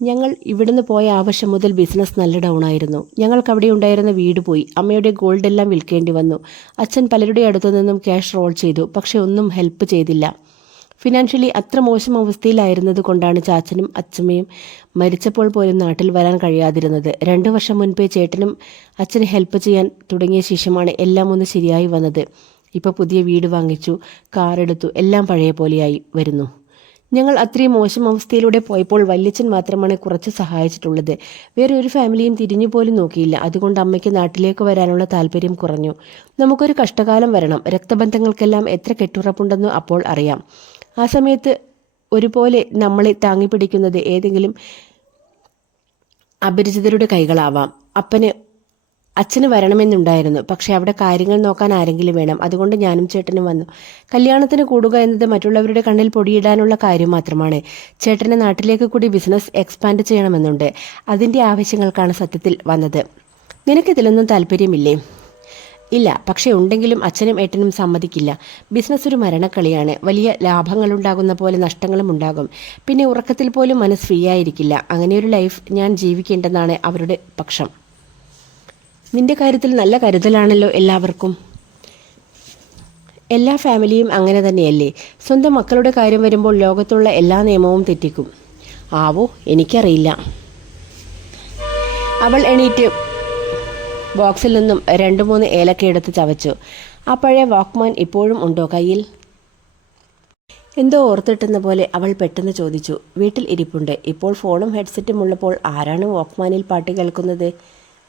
ഞങ്ങൾ ഇവിടുന്ന് പോയ ആ വർഷം മുതൽ ബിസിനസ് നല്ല ഡൗൺ ആയിരുന്നു. ഞങ്ങൾക്ക് അവിടെ ഉണ്ടായിരുന്ന വീട് പോയി. അമ്മയുടെ ഗോൾഡ് എല്ലാം വിൽക്കേണ്ടി വന്നു. അച്ഛൻ പലരുടെ അടുത്തു നിന്നും ക്യാഷ് റോൾ ചെയ്തു. പക്ഷെ ഒന്നും ഹെൽപ്പ് ചെയ്തില്ല. ഫിനാൻഷ്യലി അത്ര മോശം അവസ്ഥയിലായിരുന്നത് കൊണ്ടാണ് ചാച്ചനും അച്ഛമ്മയും മരിച്ചപ്പോൾ പോലും നാട്ടിൽ വരാൻ കഴിയാതിരുന്നത്. 2 വർഷം മുൻപേ ചേട്ടനും അച്ഛന് ഹെൽപ്പ് ചെയ്യാൻ തുടങ്ങിയ ശേഷമാണ് എല്ലാം ഒന്ന് ശരിയായി വന്നത്. ഇപ്പോൾ പുതിയ വീട് വാങ്ങിച്ചു, കാറെടുത്തു, എല്ലാം പഴയ പോലെയായി വരുന്നു. ഞങ്ങൾ അത്രയും മോശം അവസ്ഥയിലൂടെ പോയപ്പോൾ വല്യച്ഛൻ മാത്രമാണ് കുറച്ച് സഹായിച്ചിട്ടുള്ളത്. വേറെ ഒരു ഫാമിലിയും തിരിഞ്ഞു പോലും നോക്കിയില്ല. അതുകൊണ്ട് അമ്മയ്ക്ക് നാട്ടിലേക്ക് വരാനുള്ള താല്പര്യം കുറഞ്ഞു. നമുക്കൊരു കഷ്ടകാലം വരണം. രക്തബന്ധങ്ങൾക്കെല്ലാം എത്ര കെട്ടുറപ്പുണ്ടെന്ന് അപ്പോൾ അറിയാം. ആ സമയത്ത് ഒരുപോലെ നമ്മളെ താങ്ങിപ്പിടിക്കുന്നത് ഏതെങ്കിലും അപരിചിതരുടെ കൈകളാവാം. അച്ഛന് വരണമെന്നുണ്ടായിരുന്നു. പക്ഷെ അവിടെ കാര്യങ്ങൾ നോക്കാൻ ആരെങ്കിലും വേണം. അതുകൊണ്ട് ഞാനും ചേട്ടനും വന്നു. കല്യാണത്തിന് കൂടുക എന്നത് മറ്റുള്ളവരുടെ കണ്ണിൽ പൊടിയിടാനുള്ള കാര്യം മാത്രമാണ്. ചേട്ടന് നാട്ടിലേക്ക് കൂടി ബിസിനസ് എക്സ്പാൻഡ് ചെയ്യണമെന്നുണ്ട്. അതിൻ്റെ ആവശ്യങ്ങൾക്കാണ് സത്യത്തിൽ വന്നത്. നിനക്കിതിലൊന്നും താല്പര്യമില്ലേ? ഇല്ല, പക്ഷേ ഉണ്ടെങ്കിലും അച്ഛനും ഏട്ടനും സമ്മതിക്കില്ല. ബിസിനസ് ഒരു മരണക്കളിയാണ്. വലിയ ലാഭങ്ങളുണ്ടാകുന്ന പോലെ നഷ്ടങ്ങളും ഉണ്ടാകും. പിന്നെ ഉറക്കത്തിൽ പോലും മനസ്സ് ഫ്രീ ആയിരിക്കില്ല. അങ്ങനെയൊരു ലൈഫ് ഞാൻ ജീവിക്കേണ്ടെന്നാണ് അവരുടെ പക്ഷം. നിന്റെ കാര്യത്തിൽ നല്ല കരുതലാണല്ലോ എല്ലാവർക്കും. എല്ലാ ഫാമിലിയും അങ്ങനെ തന്നെയല്ലേ? സ്വന്തം മക്കളുടെ കാര്യം വരുമ്പോൾ ലോകത്തുള്ള എല്ലാ നിയമവും തെറ്റിക്കും. ആവോ, എനിക്കറിയില്ല. അവൾ എണീറ്റ് ബോക്സിൽ നിന്നും 2-3 ഏലക്ക എടുത്ത് ചവച്ചു. ആ പഴയ വാക്ക്മാൻ ഇപ്പോഴും ഉണ്ടോ കയ്യിൽ? എന്തോ ഓർത്തിട്ടെന്ന പോലെ അവൾ പെട്ടെന്ന് ചോദിച്ചു. വീട്ടിൽ ഇരിപ്പുണ്ട്. ഇപ്പോൾ ഫോണും ഹെഡ്സെറ്റും ഉള്ളപ്പോൾ ആരാണ് വാക്ക്മാനിൽ പാട്ട് കേൾക്കുന്നത്?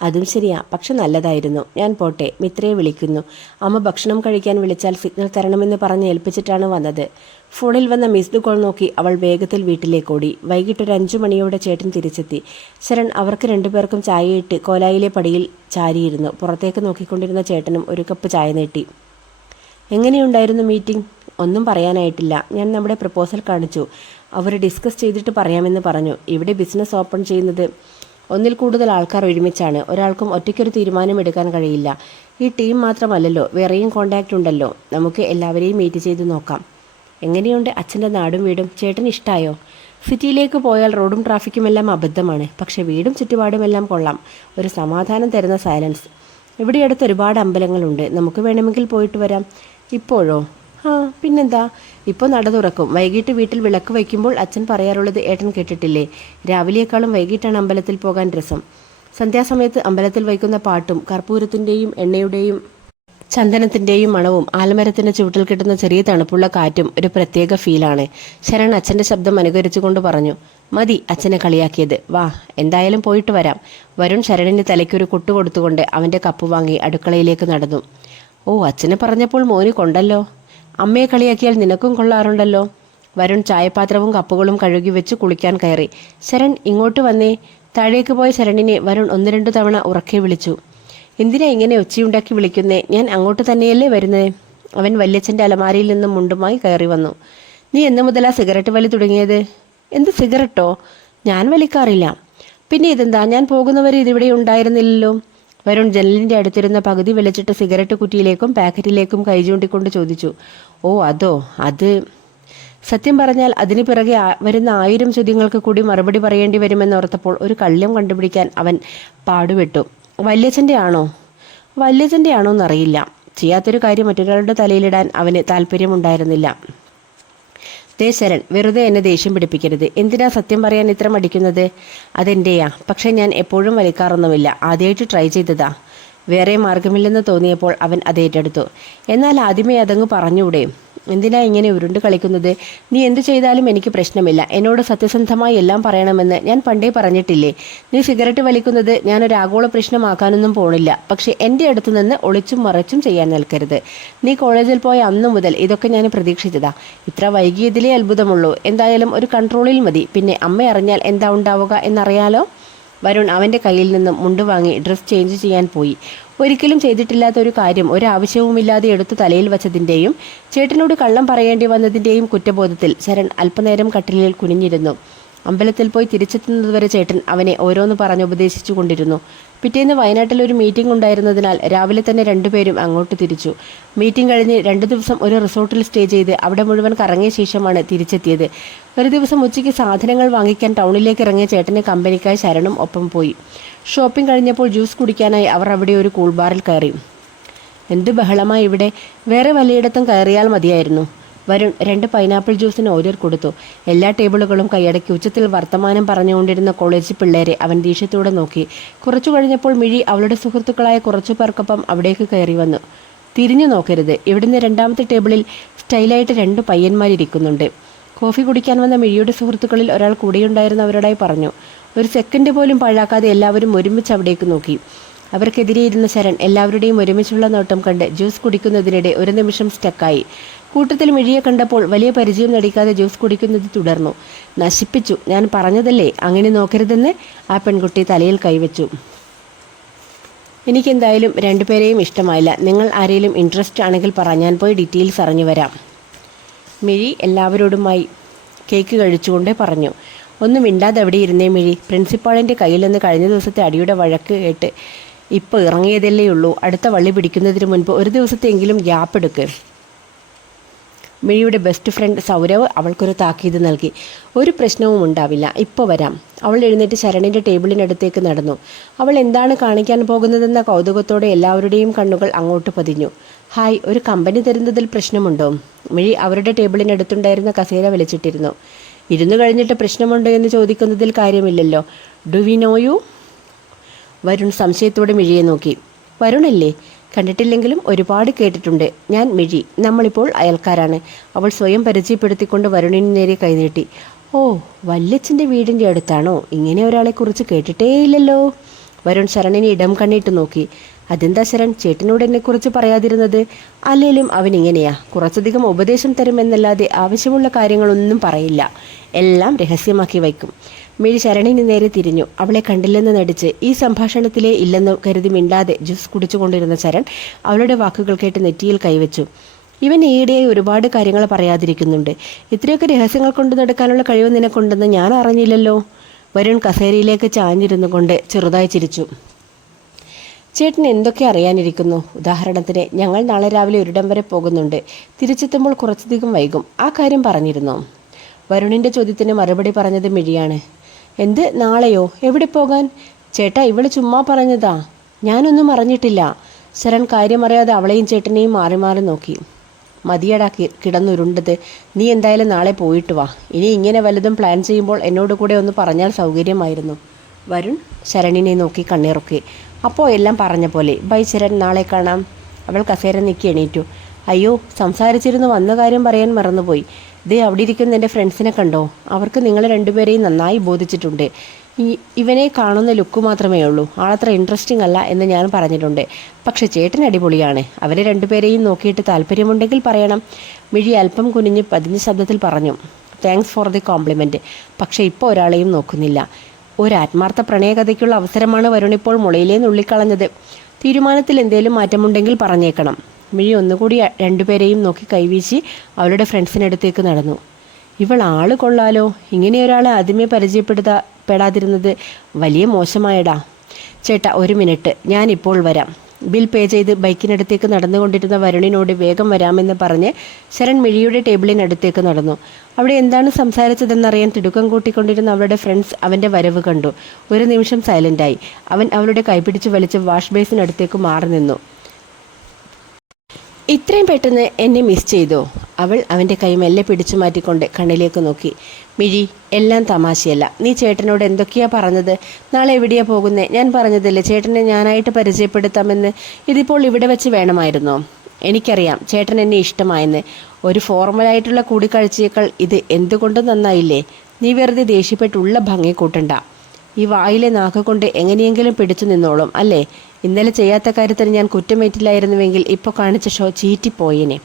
അതും ശരിയാ, പക്ഷെ നല്ലതായിരുന്നു. ഞാൻ പോട്ടെ, മിത്രയെ വിളിക്കുന്നു. അമ്മ ഭക്ഷണം കഴിക്കാൻ വിളിച്ചാൽ സിഗ്നൽ തരണമെന്ന് പറഞ്ഞ് ഏൽപ്പിച്ചിട്ടാണ് വന്നത്. ഫോണിൽ വന്ന മിസ്ഡ് കോൾ നോക്കി അവൾ വേഗത്തിൽ വീട്ടിലേക്കോടി. വൈകിട്ട് ഒരു 5 മണിയോടെ ചേട്ടൻ തിരിച്ചെത്തി. ശരൺ അവർക്ക് 2 പേർക്കും ചായയിട്ട് കോലായിലെ പടിയിൽ ചാരിയിരുന്നു. പുറത്തേക്ക് നോക്കിക്കൊണ്ടിരുന്ന ചേട്ടനും ഒരു കപ്പ് ചായ നീട്ടി. എങ്ങനെയുണ്ടായിരുന്നു മീറ്റിംഗ്? ഒന്നും പറയാനായിട്ടില്ല. ഞാൻ നമ്മുടെ പ്രപ്പോസൽ കാണിച്ചു. അവർ ഡിസ്കസ് ചെയ്തിട്ട് പറയാമെന്ന് പറഞ്ഞു. ഇവിടെ ബിസിനസ് ഓപ്പൺ ചെയ്യുന്നത് 1-ൽ കൂടുതൽ ആൾക്കാർ ഒരുമിച്ചാണ്. ഒരാൾക്കും ഒറ്റയ്ക്കൊരു തീരുമാനം എടുക്കാൻ കഴിയില്ല. ഈ ടീം മാത്രമല്ലല്ലോ, വേറെയും കോണ്ടാക്റ്റ് ഉണ്ടല്ലോ. നമുക്ക് എല്ലാവരെയും മീറ്റ് ചെയ്ത് നോക്കാം. എങ്ങനെയുണ്ട് അച്ഛൻ്റെ നാടും വീടും? ചേട്ടന് ഇഷ്ടമായോ? സിറ്റിയിലേക്ക് പോയാൽ റോഡും ട്രാഫിക്കുമെല്ലാം അബദ്ധമാണ്. പക്ഷെ വീടും ചുറ്റുപാടുമെല്ലാം കൊള്ളാം. ഒരു സമാധാനം തരുന്ന സൈലൻസ്. ഇവിടെ അടുത്ത് ഒരുപാട് അമ്പലങ്ങളുണ്ട്. നമുക്ക് വേണമെങ്കിൽ പോയിട്ട് വരാം. ഇപ്പോഴോ? ആ, പിന്നെന്താ. ഇപ്പോൾ നട തുറക്കും. വൈകിട്ട് വീട്ടിൽ വിളക്ക് വയ്ക്കുമ്പോൾ അച്ഛൻ പറയാറുള്ളത് ഏട്ടൻ കേട്ടിട്ടില്ലേ? രാവിലെയേക്കാളും വൈകിട്ടാണ് അമ്പലത്തിൽ പോകാൻ രസം. സന്ധ്യാസമയത്ത് അമ്പലത്തിൽ വയ്ക്കുന്ന പാട്ടും കർപ്പൂരത്തിൻ്റെയും എണ്ണയുടെയും ചന്ദനത്തിൻ്റെയും മണവും ആൽമരത്തിൻ്റെ ചുവട്ടിൽ കിട്ടുന്ന ചെറിയ തണുപ്പുള്ള കാറ്റും ഒരു പ്രത്യേക ഫീലാണ്. ശരൺ അച്ഛൻ്റെ ശബ്ദം അനുകരിച്ചുകൊണ്ട് പറഞ്ഞു. മതി അച്ഛനെ കളിയാക്കിയത്. വാ, എന്തായാലും പോയിട്ട് വരാം. വരുൺ ശരണിൻ്റെ തലയ്ക്കൊരു കൊട്ടു കൊടുത്തുകൊണ്ട് അവൻ്റെ കപ്പ് വാങ്ങി അടുക്കളയിലേക്ക് നടന്നു. ഓ, അച്ഛനെ പറഞ്ഞപ്പോൾ മോന് കൊണ്ടല്ലോ. അമ്മയെ കളിയാക്കിയാൽ നിനക്കും കൊള്ളാറുണ്ടല്ലോ. വരുൺ ചായപാത്രവും കപ്പുകളും കഴുകി വെച്ച് കുളിക്കാൻ കയറി. ശരൺ, ഇങ്ങോട്ട് വന്നേ. താഴേക്ക് പോയ ശരണിനെ വരുൺ 1-2 തവണ ഉറക്കെ വിളിച്ചു. എന്തിനാ ഇങ്ങനെ ഒച്ചയുണ്ടാക്കി വിളിക്കുന്നേ? ഞാൻ അങ്ങോട്ട് തന്നെയല്ലേ വരുന്നത്. അവൻ വല്യച്ഛൻ്റെ അലമാരിയിൽ നിന്നും മുണ്ടുമായി കയറി വന്നു. നീ എന്ന് മുതലാ സിഗരറ്റ് വലി തുടങ്ങിയത്? എന്ത് സിഗരറ്റോ? ഞാൻ വലിക്കാറില്ല. പിന്നെ ഇതെന്താ? ഞാൻ പോകുന്നവരെ ഇതിവിടെ ഉണ്ടായിരുന്നില്ലല്ലോ. വരുൺ ജനലിൻ്റെ അടുത്തിരുന്ന പകുതി വലിച്ചിട്ട് സിഗരറ്റ് കുറ്റിയിലേക്കും പാക്കറ്റിലേക്കും കൈ ചൂണ്ടിക്കൊണ്ട് ചോദിച്ചു. ഓ, അതോ? അത് സത്യം പറഞ്ഞാൽ അതിന് പിറകെ വരുന്ന 1000 ചോദ്യങ്ങൾക്ക് കൂടി മറുപടി പറയേണ്ടി വരുമെന്നോർത്തപ്പോൾ ഒരു കള്ളം കണ്ടുപിടിക്കാൻ അവൻ പാടുപെട്ടു. വല്യച്ഛൻ്റെ ആണോ എന്നറിയില്ല. ചെയ്യാത്തൊരു കാര്യം മറ്റൊരാളുടെ തലയിലിടാൻ അവന് താല്പര്യമുണ്ടായിരുന്നില്ല. ദേ ശരൺ, വെറുതെ എന്നെ ദേഷ്യം പിടിപ്പിക്കരുത്. എന്തിനാ സത്യം പറയാൻ ഇത്ര മടിക്കുന്നത്? അതെൻ്റെയാ, പക്ഷെ ഞാൻ എപ്പോഴും വലിക്കാറൊന്നുമില്ല. ആദ്യമായിട്ട് ട്രൈ ചെയ്തതാ. വേറെ മാർഗമില്ലെന്ന് തോന്നിയപ്പോൾ അവൻ അത് ഏറ്റെടുത്തു. എന്നാൽ ആദ്യമേ അതങ്ങ് പറഞ്ഞൂടെ? എന്തിനാ ഇങ്ങനെ ഉരുണ്ട് കളിക്കുന്നത്? നീ എന്തു ചെയ്താലും എനിക്ക് പ്രശ്നമില്ല. എന്നോട് സത്യസന്ധമായി എല്ലാം പറയണമെന്ന് ഞാൻ പണ്ടേ പറഞ്ഞിട്ടില്ലേ? നീ സിഗരറ്റ് വലിക്കുന്നത് ഞാനൊരു ആഗോള പ്രശ്നമാക്കാനൊന്നും പോണില്ല. പക്ഷെ എൻ്റെ അടുത്ത് നിന്ന് ഒളിച്ചും മറച്ചും ചെയ്യാൻ നിൽക്കരുത്. നീ കോളേജിൽ പോയ അന്നു മുതൽ ഇതൊക്കെ ഞാൻ പ്രതീക്ഷിച്ചതാ. ഇത്ര വൈകിയതിലേ അത്ഭുതമുള്ളൂ. എന്തായാലും ഒരു കൺട്രോളിൽ മതി. പിന്നെ അമ്മ അറിഞ്ഞാൽ എന്താ ഉണ്ടാവുക എന്നറിയാലോ. വരുൺ അവൻ്റെ കയ്യിൽ നിന്നും മുണ്ട് വാങ്ങി ഡ്രസ്സ് ചേഞ്ച് ചെയ്യാൻ പോയി. ഒരിക്കലും ചെയ്തിട്ടില്ലാത്ത ഒരു കാര്യം ഒരാവശ്യവുമില്ലാതെ എടുത്തു തലയിൽ വച്ചതിൻ്റെയും ചേട്ടനോട് കള്ളം പറയേണ്ടി വന്നതിൻ്റെയും കുറ്റബോധത്തിൽ ശരൺ അല്പനേരം കട്ടിലിൽ കുനിഞ്ഞിരുന്നു. അമ്പലത്തിൽ പോയി തിരിച്ചെത്തുന്നതുവരെ ചേട്ടൻ അവനെ ഓരോന്ന് പറഞ്ഞ് ഉപദേശിച്ചു കൊണ്ടിരുന്നു. പിറ്റേന്ന് വയനാട്ടിൽ ഒരു മീറ്റിംഗ് ഉണ്ടായിരുന്നതിനാൽ രാവിലെ തന്നെ രണ്ടുപേരും അങ്ങോട്ട് തിരിച്ചു. മീറ്റിംഗ് കഴിഞ്ഞ് 2 ദിവസം ഒരു റിസോർട്ടിൽ സ്റ്റേ ചെയ്ത് അവിടെ മുഴുവൻ കറങ്ങിയ ശേഷമാണ് തിരിച്ചെത്തിയത്. ഒരു ദിവസം ഉച്ചയ്ക്ക് സാധനങ്ങൾ വാങ്ങിക്കാൻ ടൗണിലേക്ക് ഇറങ്ങിയ ചേട്ടനെ കമ്പനിക്കായി ശരണും ഒപ്പം പോയി. ഷോപ്പിംഗ് കഴിഞ്ഞപ്പോൾ ജ്യൂസ് കുടിക്കാനായി അവർ അവിടെ ഒരു കൂൾ ബാറിൽ കയറി. എന്ത് ബഹളമായി ഇവിടെ! വേറെ വല്ലയിടത്തും കയറിയാൽ മതിയായിരുന്നു. വരുൺ 2 പൈനാപ്പിൾ ജ്യൂസിന് ഓർഡർ കൊടുത്തു. എല്ലാ ടേബിളുകളും കൈയടക്കി ഉച്ചത്തിൽ വർത്തമാനം പറഞ്ഞുകൊണ്ടിരുന്ന കോളേജ് പിള്ളേരെ അവൻ ദേഷ്യത്തോടെ നോക്കി. കുറച്ചു കഴിഞ്ഞപ്പോൾ മിഴി അവളുടെ സുഹൃത്തുക്കളായ കുറച്ചു പേർക്കൊപ്പം അവിടേക്ക് കയറി വന്നു. തിരിഞ്ഞു നോക്കരുത്, ഇവിടുന്ന് 2ാമത്തെ ടേബിളിൽ സ്റ്റൈലായിട്ട് 2 പയ്യന്മാരിയ്ക്കുന്നുണ്ട്. കോഫി കുടിക്കാൻ വന്ന മിഴിയുടെ സുഹൃത്തുക്കളിൽ ഒരാൾ കൂടെയുണ്ടായിരുന്നവരോടായി പറഞ്ഞു. ഒരു സെക്കൻഡ് പോലും പാഴാക്കാതെ എല്ലാവരും ഒരുമിച്ച് അവിടേക്ക് നോക്കി. അവർക്കെതിരെ ഇരുന്ന ശരൺ എല്ലാവരുടെയും ഒരുമിച്ചുള്ള നോട്ടം കണ്ട് ജ്യൂസ് കുടിക്കുന്നതിനിടെ ഒരു നിമിഷം സ്റ്റക്കായി. കൂട്ടത്തിൽ മിഴിയെ കണ്ടപ്പോൾ വലിയ പരിചയം നടിക്കാതെ ജ്യൂസ് കുടിക്കുന്നത് തുടർന്നു. നശിപ്പിച്ചു, ഞാൻ പറഞ്ഞതല്ലേ അങ്ങനെ നോക്കരുതെന്ന്. ആ പെൺകുട്ടി തലയിൽ കൈവച്ചു. എനിക്കെന്തായാലും 2 പേരെയും ഇഷ്ടമായില്ല. നിങ്ങൾ ആരെങ്കിലും ഇൻട്രസ്റ്റ് ആണെങ്കിൽ പറ, ഞാൻ പോയി ഡീറ്റെയിൽസ് അറിഞ്ഞു വരാം. മിഴി എല്ലാവരോടുമായി കേക്ക് കഴിച്ചുകൊണ്ടേ പറഞ്ഞു. ഒന്നും മിണ്ടാതെ അവിടെ ഇരുന്നേ മിഴി. പ്രിൻസിപ്പാളിൻ്റെ കയ്യിൽ നിന്ന് കഴിഞ്ഞ ദിവസത്തെ അടിയുടെ വഴക്ക് കേട്ട് ഇപ്പോൾ ഇറങ്ങിയതല്ലേ ഉള്ളൂ. അടുത്ത വള്ളി പിടിക്കുന്നതിന് മുൻപ് ഒരു ദിവസത്തെങ്കിലും ഗ്യാപ്പ് എടുക്ക്. മിഴിയുടെ ബെസ്റ്റ് ഫ്രണ്ട് സൗരവ് അവൾക്കൊരു താക്കീത് നൽകി. ഒരു പ്രശ്നവും ഉണ്ടാവില്ല, ഇപ്പോൾ വരാം. അവൾ എഴുന്നേറ്റ് ശരണിൻ്റെ ടേബിളിനടുത്തേക്ക് നടന്നു. അവൾ എന്താണ് കാണിക്കാൻ പോകുന്നതെന്ന കൗതുകത്തോടെ എല്ലാവരുടെയും കണ്ണുകൾ അങ്ങോട്ട് പതിഞ്ഞു. ഹായ്, ഒരു കമ്പനി തരുന്നതിൽ പ്രശ്നമുണ്ടോ? മിഴി അവരുടെ ടേബിളിനടുത്തുണ്ടായിരുന്ന കസേര വലിച്ചിട്ടിരുന്നു. ഇരുന്നു കഴിഞ്ഞിട്ട് പ്രശ്നമുണ്ടോ എന്ന് ചോദിക്കുന്നതിൽ കാര്യമില്ലല്ലോ. Do we know you? Varun സംശയത്തോടെ മിഴിയെ നോക്കി. വരുണല്ലേ? കണ്ടിട്ടില്ലെങ്കിലും ഒരുപാട് കേട്ടിട്ടുണ്ട്. ഞാൻ മിഴി, നമ്മളിപ്പോൾ അയൽക്കാരാണ്. അവൾ സ്വയം പരിചയപ്പെടുത്തിക്കൊണ്ട് വരുണിന് നേരെ കൈനീട്ടി. ഓ, വല്യച്ഛൻ്റെ വീടിൻ്റെ അടുത്താണോ? ഇങ്ങനെ ഒരാളെക്കുറിച്ച് കേട്ടിട്ടേയില്ലല്ലോ. വരുൺ ശരണിനെ ഇടം കണ്ണിട്ട് നോക്കി. അതെന്താ ശരൺ, ചേട്ടനോട് എന്നെക്കുറിച്ച് പറയാതിരുന്നത്? അല്ലേലും അവൻ ഇങ്ങനെയാ, കുറച്ചധികം ഉപദേശം തരുമെന്നല്ലാതെ ആവശ്യമുള്ള കാര്യങ്ങളൊന്നും പറയില്ല. എല്ലാം രഹസ്യമാക്കി വയ്ക്കും. മിഴി ശരണിന് നേരെ തിരിഞ്ഞു. അവളെ കണ്ടില്ലെന്ന് നടിച്ച് ഈ സംഭാഷണത്തിലേ ഇല്ലെന്ന് കരുതി മിണ്ടാതെ ജ്യൂസ് കുടിച്ചുകൊണ്ടിരുന്ന ശരൺ അവളുടെ വാക്കുകൾ കേട്ട് നെറ്റിയിൽ കൈവച്ചു. ഇവൻ ഈയിടെയായി ഒരുപാട് കാര്യങ്ങൾ പറയാതിരിക്കുന്നുണ്ട്. ഇത്രയൊക്കെ രഹസ്യങ്ങൾ കൊണ്ട് നടക്കാനുള്ള കഴിവ് നിനക്കുണ്ടെന്ന് ഞാൻ അറിഞ്ഞില്ലല്ലോ. വരുൺ കസേരയിലേക്ക് ചാഞ്ഞിരുന്നു കൊണ്ട് ചെറുതായി ചിരിച്ചു. ചേട്ടന് എന്തൊക്കെ അറിയാനിരിക്കുന്നു? ഉദാഹരണത്തിന്, ഞങ്ങൾ നാളെ രാവിലെ ഒരിടം വരെ പോകുന്നുണ്ട്. തിരിച്ചെത്തുമ്പോൾ കുറച്ചധികം വൈകും. ആ കാര്യം പറഞ്ഞിരുന്നോ? വരുണിൻ്റെ ചോദ്യത്തിന് മറുപടി പറഞ്ഞത് മിഴിയാണ്. എന്ത്, നാളെയോ? എവിടെ പോകാൻ? ചേട്ടാ, ഇവള് ചുമ്മാ പറഞ്ഞതാ, ഞാനൊന്നും അറിഞ്ഞിട്ടില്ല. ശരൺ കാര്യമറിയാതെ അവളെയും ചേട്ടനെയും മാറി മാറി നോക്കി. മതിയടാ കിടന്നുരുണ്ടത്. നീ എന്തായാലും നാളെ പോയിട്ട് വാ. ഇനി ഇങ്ങനെ വല്ലതും പ്ലാൻ ചെയ്യുമ്പോൾ എന്നോട് കൂടെ ഒന്ന് പറഞ്ഞാൽ സൗകര്യമായിരുന്നു. വരുൺ ശരണിനെ നോക്കി കണ്ണീറൊക്കെ. അപ്പോൾ എല്ലാം പറഞ്ഞ പോലെ. ബൈ ശരൺ, നാളെ കാണാം. അവൾ കസേര നീക്കി എണീറ്റു. അയ്യോ, സംസാരിച്ചിരുന്നു വന്ന കാര്യം പറയാൻ മറന്നുപോയി. ദേ അവിടെ ഇരിക്കുന്ന എൻ്റെ ഫ്രണ്ട്സിനെ കണ്ടോ? അവർക്ക് നിങ്ങൾ 2 പേരെയും നന്നായി ബോധിച്ചിട്ടുണ്ട്. ഇവനെ കാണുന്ന ലുക്ക് മാത്രമേ ഉള്ളൂ, ആളത്ര ഇൻട്രസ്റ്റിംഗ് അല്ല എന്ന് ഞാൻ പറഞ്ഞിട്ടുണ്ട്. പക്ഷെ ചേട്ടൻ അടിപൊളിയാണ്. അവരെ 2 പേരെയും നോക്കിയിട്ട് താല്പര്യമുണ്ടെങ്കിൽ പറയണം. മിഴി അല്പം കുനിഞ്ഞ് പതിഞ്ഞ ശബ്ദത്തിൽ പറഞ്ഞു. Thanks for the compliment. പക്ഷെ ഇപ്പോൾ ഒരാളെയും നോക്കുന്നില്ല. ഒരു ആത്മാർത്ഥ പ്രണയകഥയ്ക്കുള്ള അവസരമാണ് വരുണിപ്പോൾ മുളയിലേ നുള്ളിക്കളഞ്ഞത്. തീരുമാനത്തിൽ എന്തേലും മാറ്റമുണ്ടെങ്കിൽ പറഞ്ഞേക്കണം. മിഴി ഒന്നുകൂടി 2 പേരെയും നോക്കി കൈവീശി അവളുടെ ഫ്രണ്ട്സിനടുത്തേക്ക് നടന്നു. ഇവൾ ആള് കൊള്ളാലോ. ഇങ്ങനെയൊരാളെ ആദ്യമേ പരിചയപ്പെടാതിരുന്നത് വലിയ മോശമായടാ. ചേട്ടാ, 1 മിനിറ്റ്, ഞാനിപ്പോൾ വരാം. ബിൽ പേ ചെയ്ത് ബൈക്കിനടുത്തേക്ക് നടന്നുകൊണ്ടിരുന്ന വരുണിനോട് വേഗം വരാമെന്ന് പറഞ്ഞ് ശരൺ മിഴിയുടെ ടേബിളിനടുത്തേക്ക് നടന്നു. അവിടെ എന്താണ് സംസാരിച്ചതെന്നറിയാൻ തിടുക്കം കൂട്ടിക്കൊണ്ടിരുന്ന അവളുടെ ഫ്രണ്ട്സ് അവൻ്റെ വരവ് കണ്ടു. ഒരു നിമിഷം സൈലൻ്റായി. അവൻ അവളുടെ കൈപിടിച്ച് വലിച്ച് വാഷ് ബേസിനടുത്തേക്ക് മാറി നിന്നു. ഇത്രയും പെട്ടെന്ന് എന്നെ മിസ് ചെയ്തോ? അവൾ അവൻ്റെ കൈ മെല്ലെ പിടിച്ചു മാറ്റിക്കൊണ്ട് കണ്ണിലേക്ക് നോക്കി. മിഴി, എല്ലാം തമാശയല്ല. നീ ചേട്ടനോട് എന്തൊക്കെയാ പറഞ്ഞത്? നാളെ എവിടെയാ പോകുന്നേ? ഞാൻ പറഞ്ഞതല്ലേ ചേട്ടനെ ഞാനായിട്ട് പരിചയപ്പെടുത്താമെന്ന്. ഇതിപ്പോൾ ഇവിടെ വെച്ച് വേണമായിരുന്നോ? എനിക്കറിയാം ചേട്ടൻ എന്നെ ഇഷ്ടമായെന്ന്. ഒരു ഫോർമലായിട്ടുള്ള കൂടിക്കാഴ്ചയേക്കാൾ ഇത് എന്തുകൊണ്ട് നന്നായില്ലേ? നീ വെറുതെ ദേഷ്യപ്പെട്ടുള്ള ഭംഗി കൂട്ടണ്ട. ഈ വായിലെ നാക്ക് കൊണ്ട് എങ്ങനെയെങ്കിലും പിടിച്ചു നിന്നോളും അല്ലേ? ഇന്നലെ ചെയ്യാത്ത കാര്യത്തിന് ഞാൻ കുറ്റമേറ്റില്ലായിരുന്നുവെങ്കിൽ ഇപ്പോൾ കാണിച്ച ഷോ ചീറ്റിപ്പോയേനെ.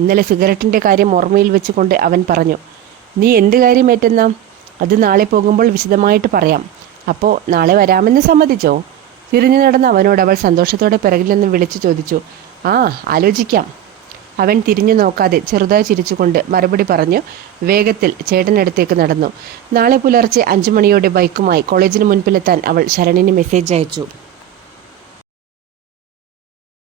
ഇന്നലെ സിഗരറ്റിൻ്റെ കാര്യം ഓർമ്മയിൽ വെച്ചുകൊണ്ട് അവൻ പറഞ്ഞു. നീ എന്ത് കാര്യം ഏറ്റെന്നാ? അത് നാളെ പോകുമ്പോൾ വിശദമായിട്ട് പറയാം. അപ്പോൾ നാളെ വരാമെന്ന് സമ്മതിച്ചോ? തിരിഞ്ഞു നടന്ന അവനോട് അവൾ സന്തോഷത്തോടെ പിറകിൽ നിന്ന് വിളിച്ചു ചോദിച്ചു. ആ, ആലോചിക്കാം. അവൻ തിരിഞ്ഞു നോക്കാതെ ചെറുതായി ചിരിച്ചുകൊണ്ട് മറുപടി പറഞ്ഞു. വേഗത്തിൽ ചേട്ടനടുത്തേക്ക് നടന്നു. നാളെ പുലർച്ചെ 5 മണിയോടെ ബൈക്കുമായി കോളേജിന് മുൻപിലെത്താൻ അവൾ ശരണിന് മെസ്സേജ് അയച്ചു.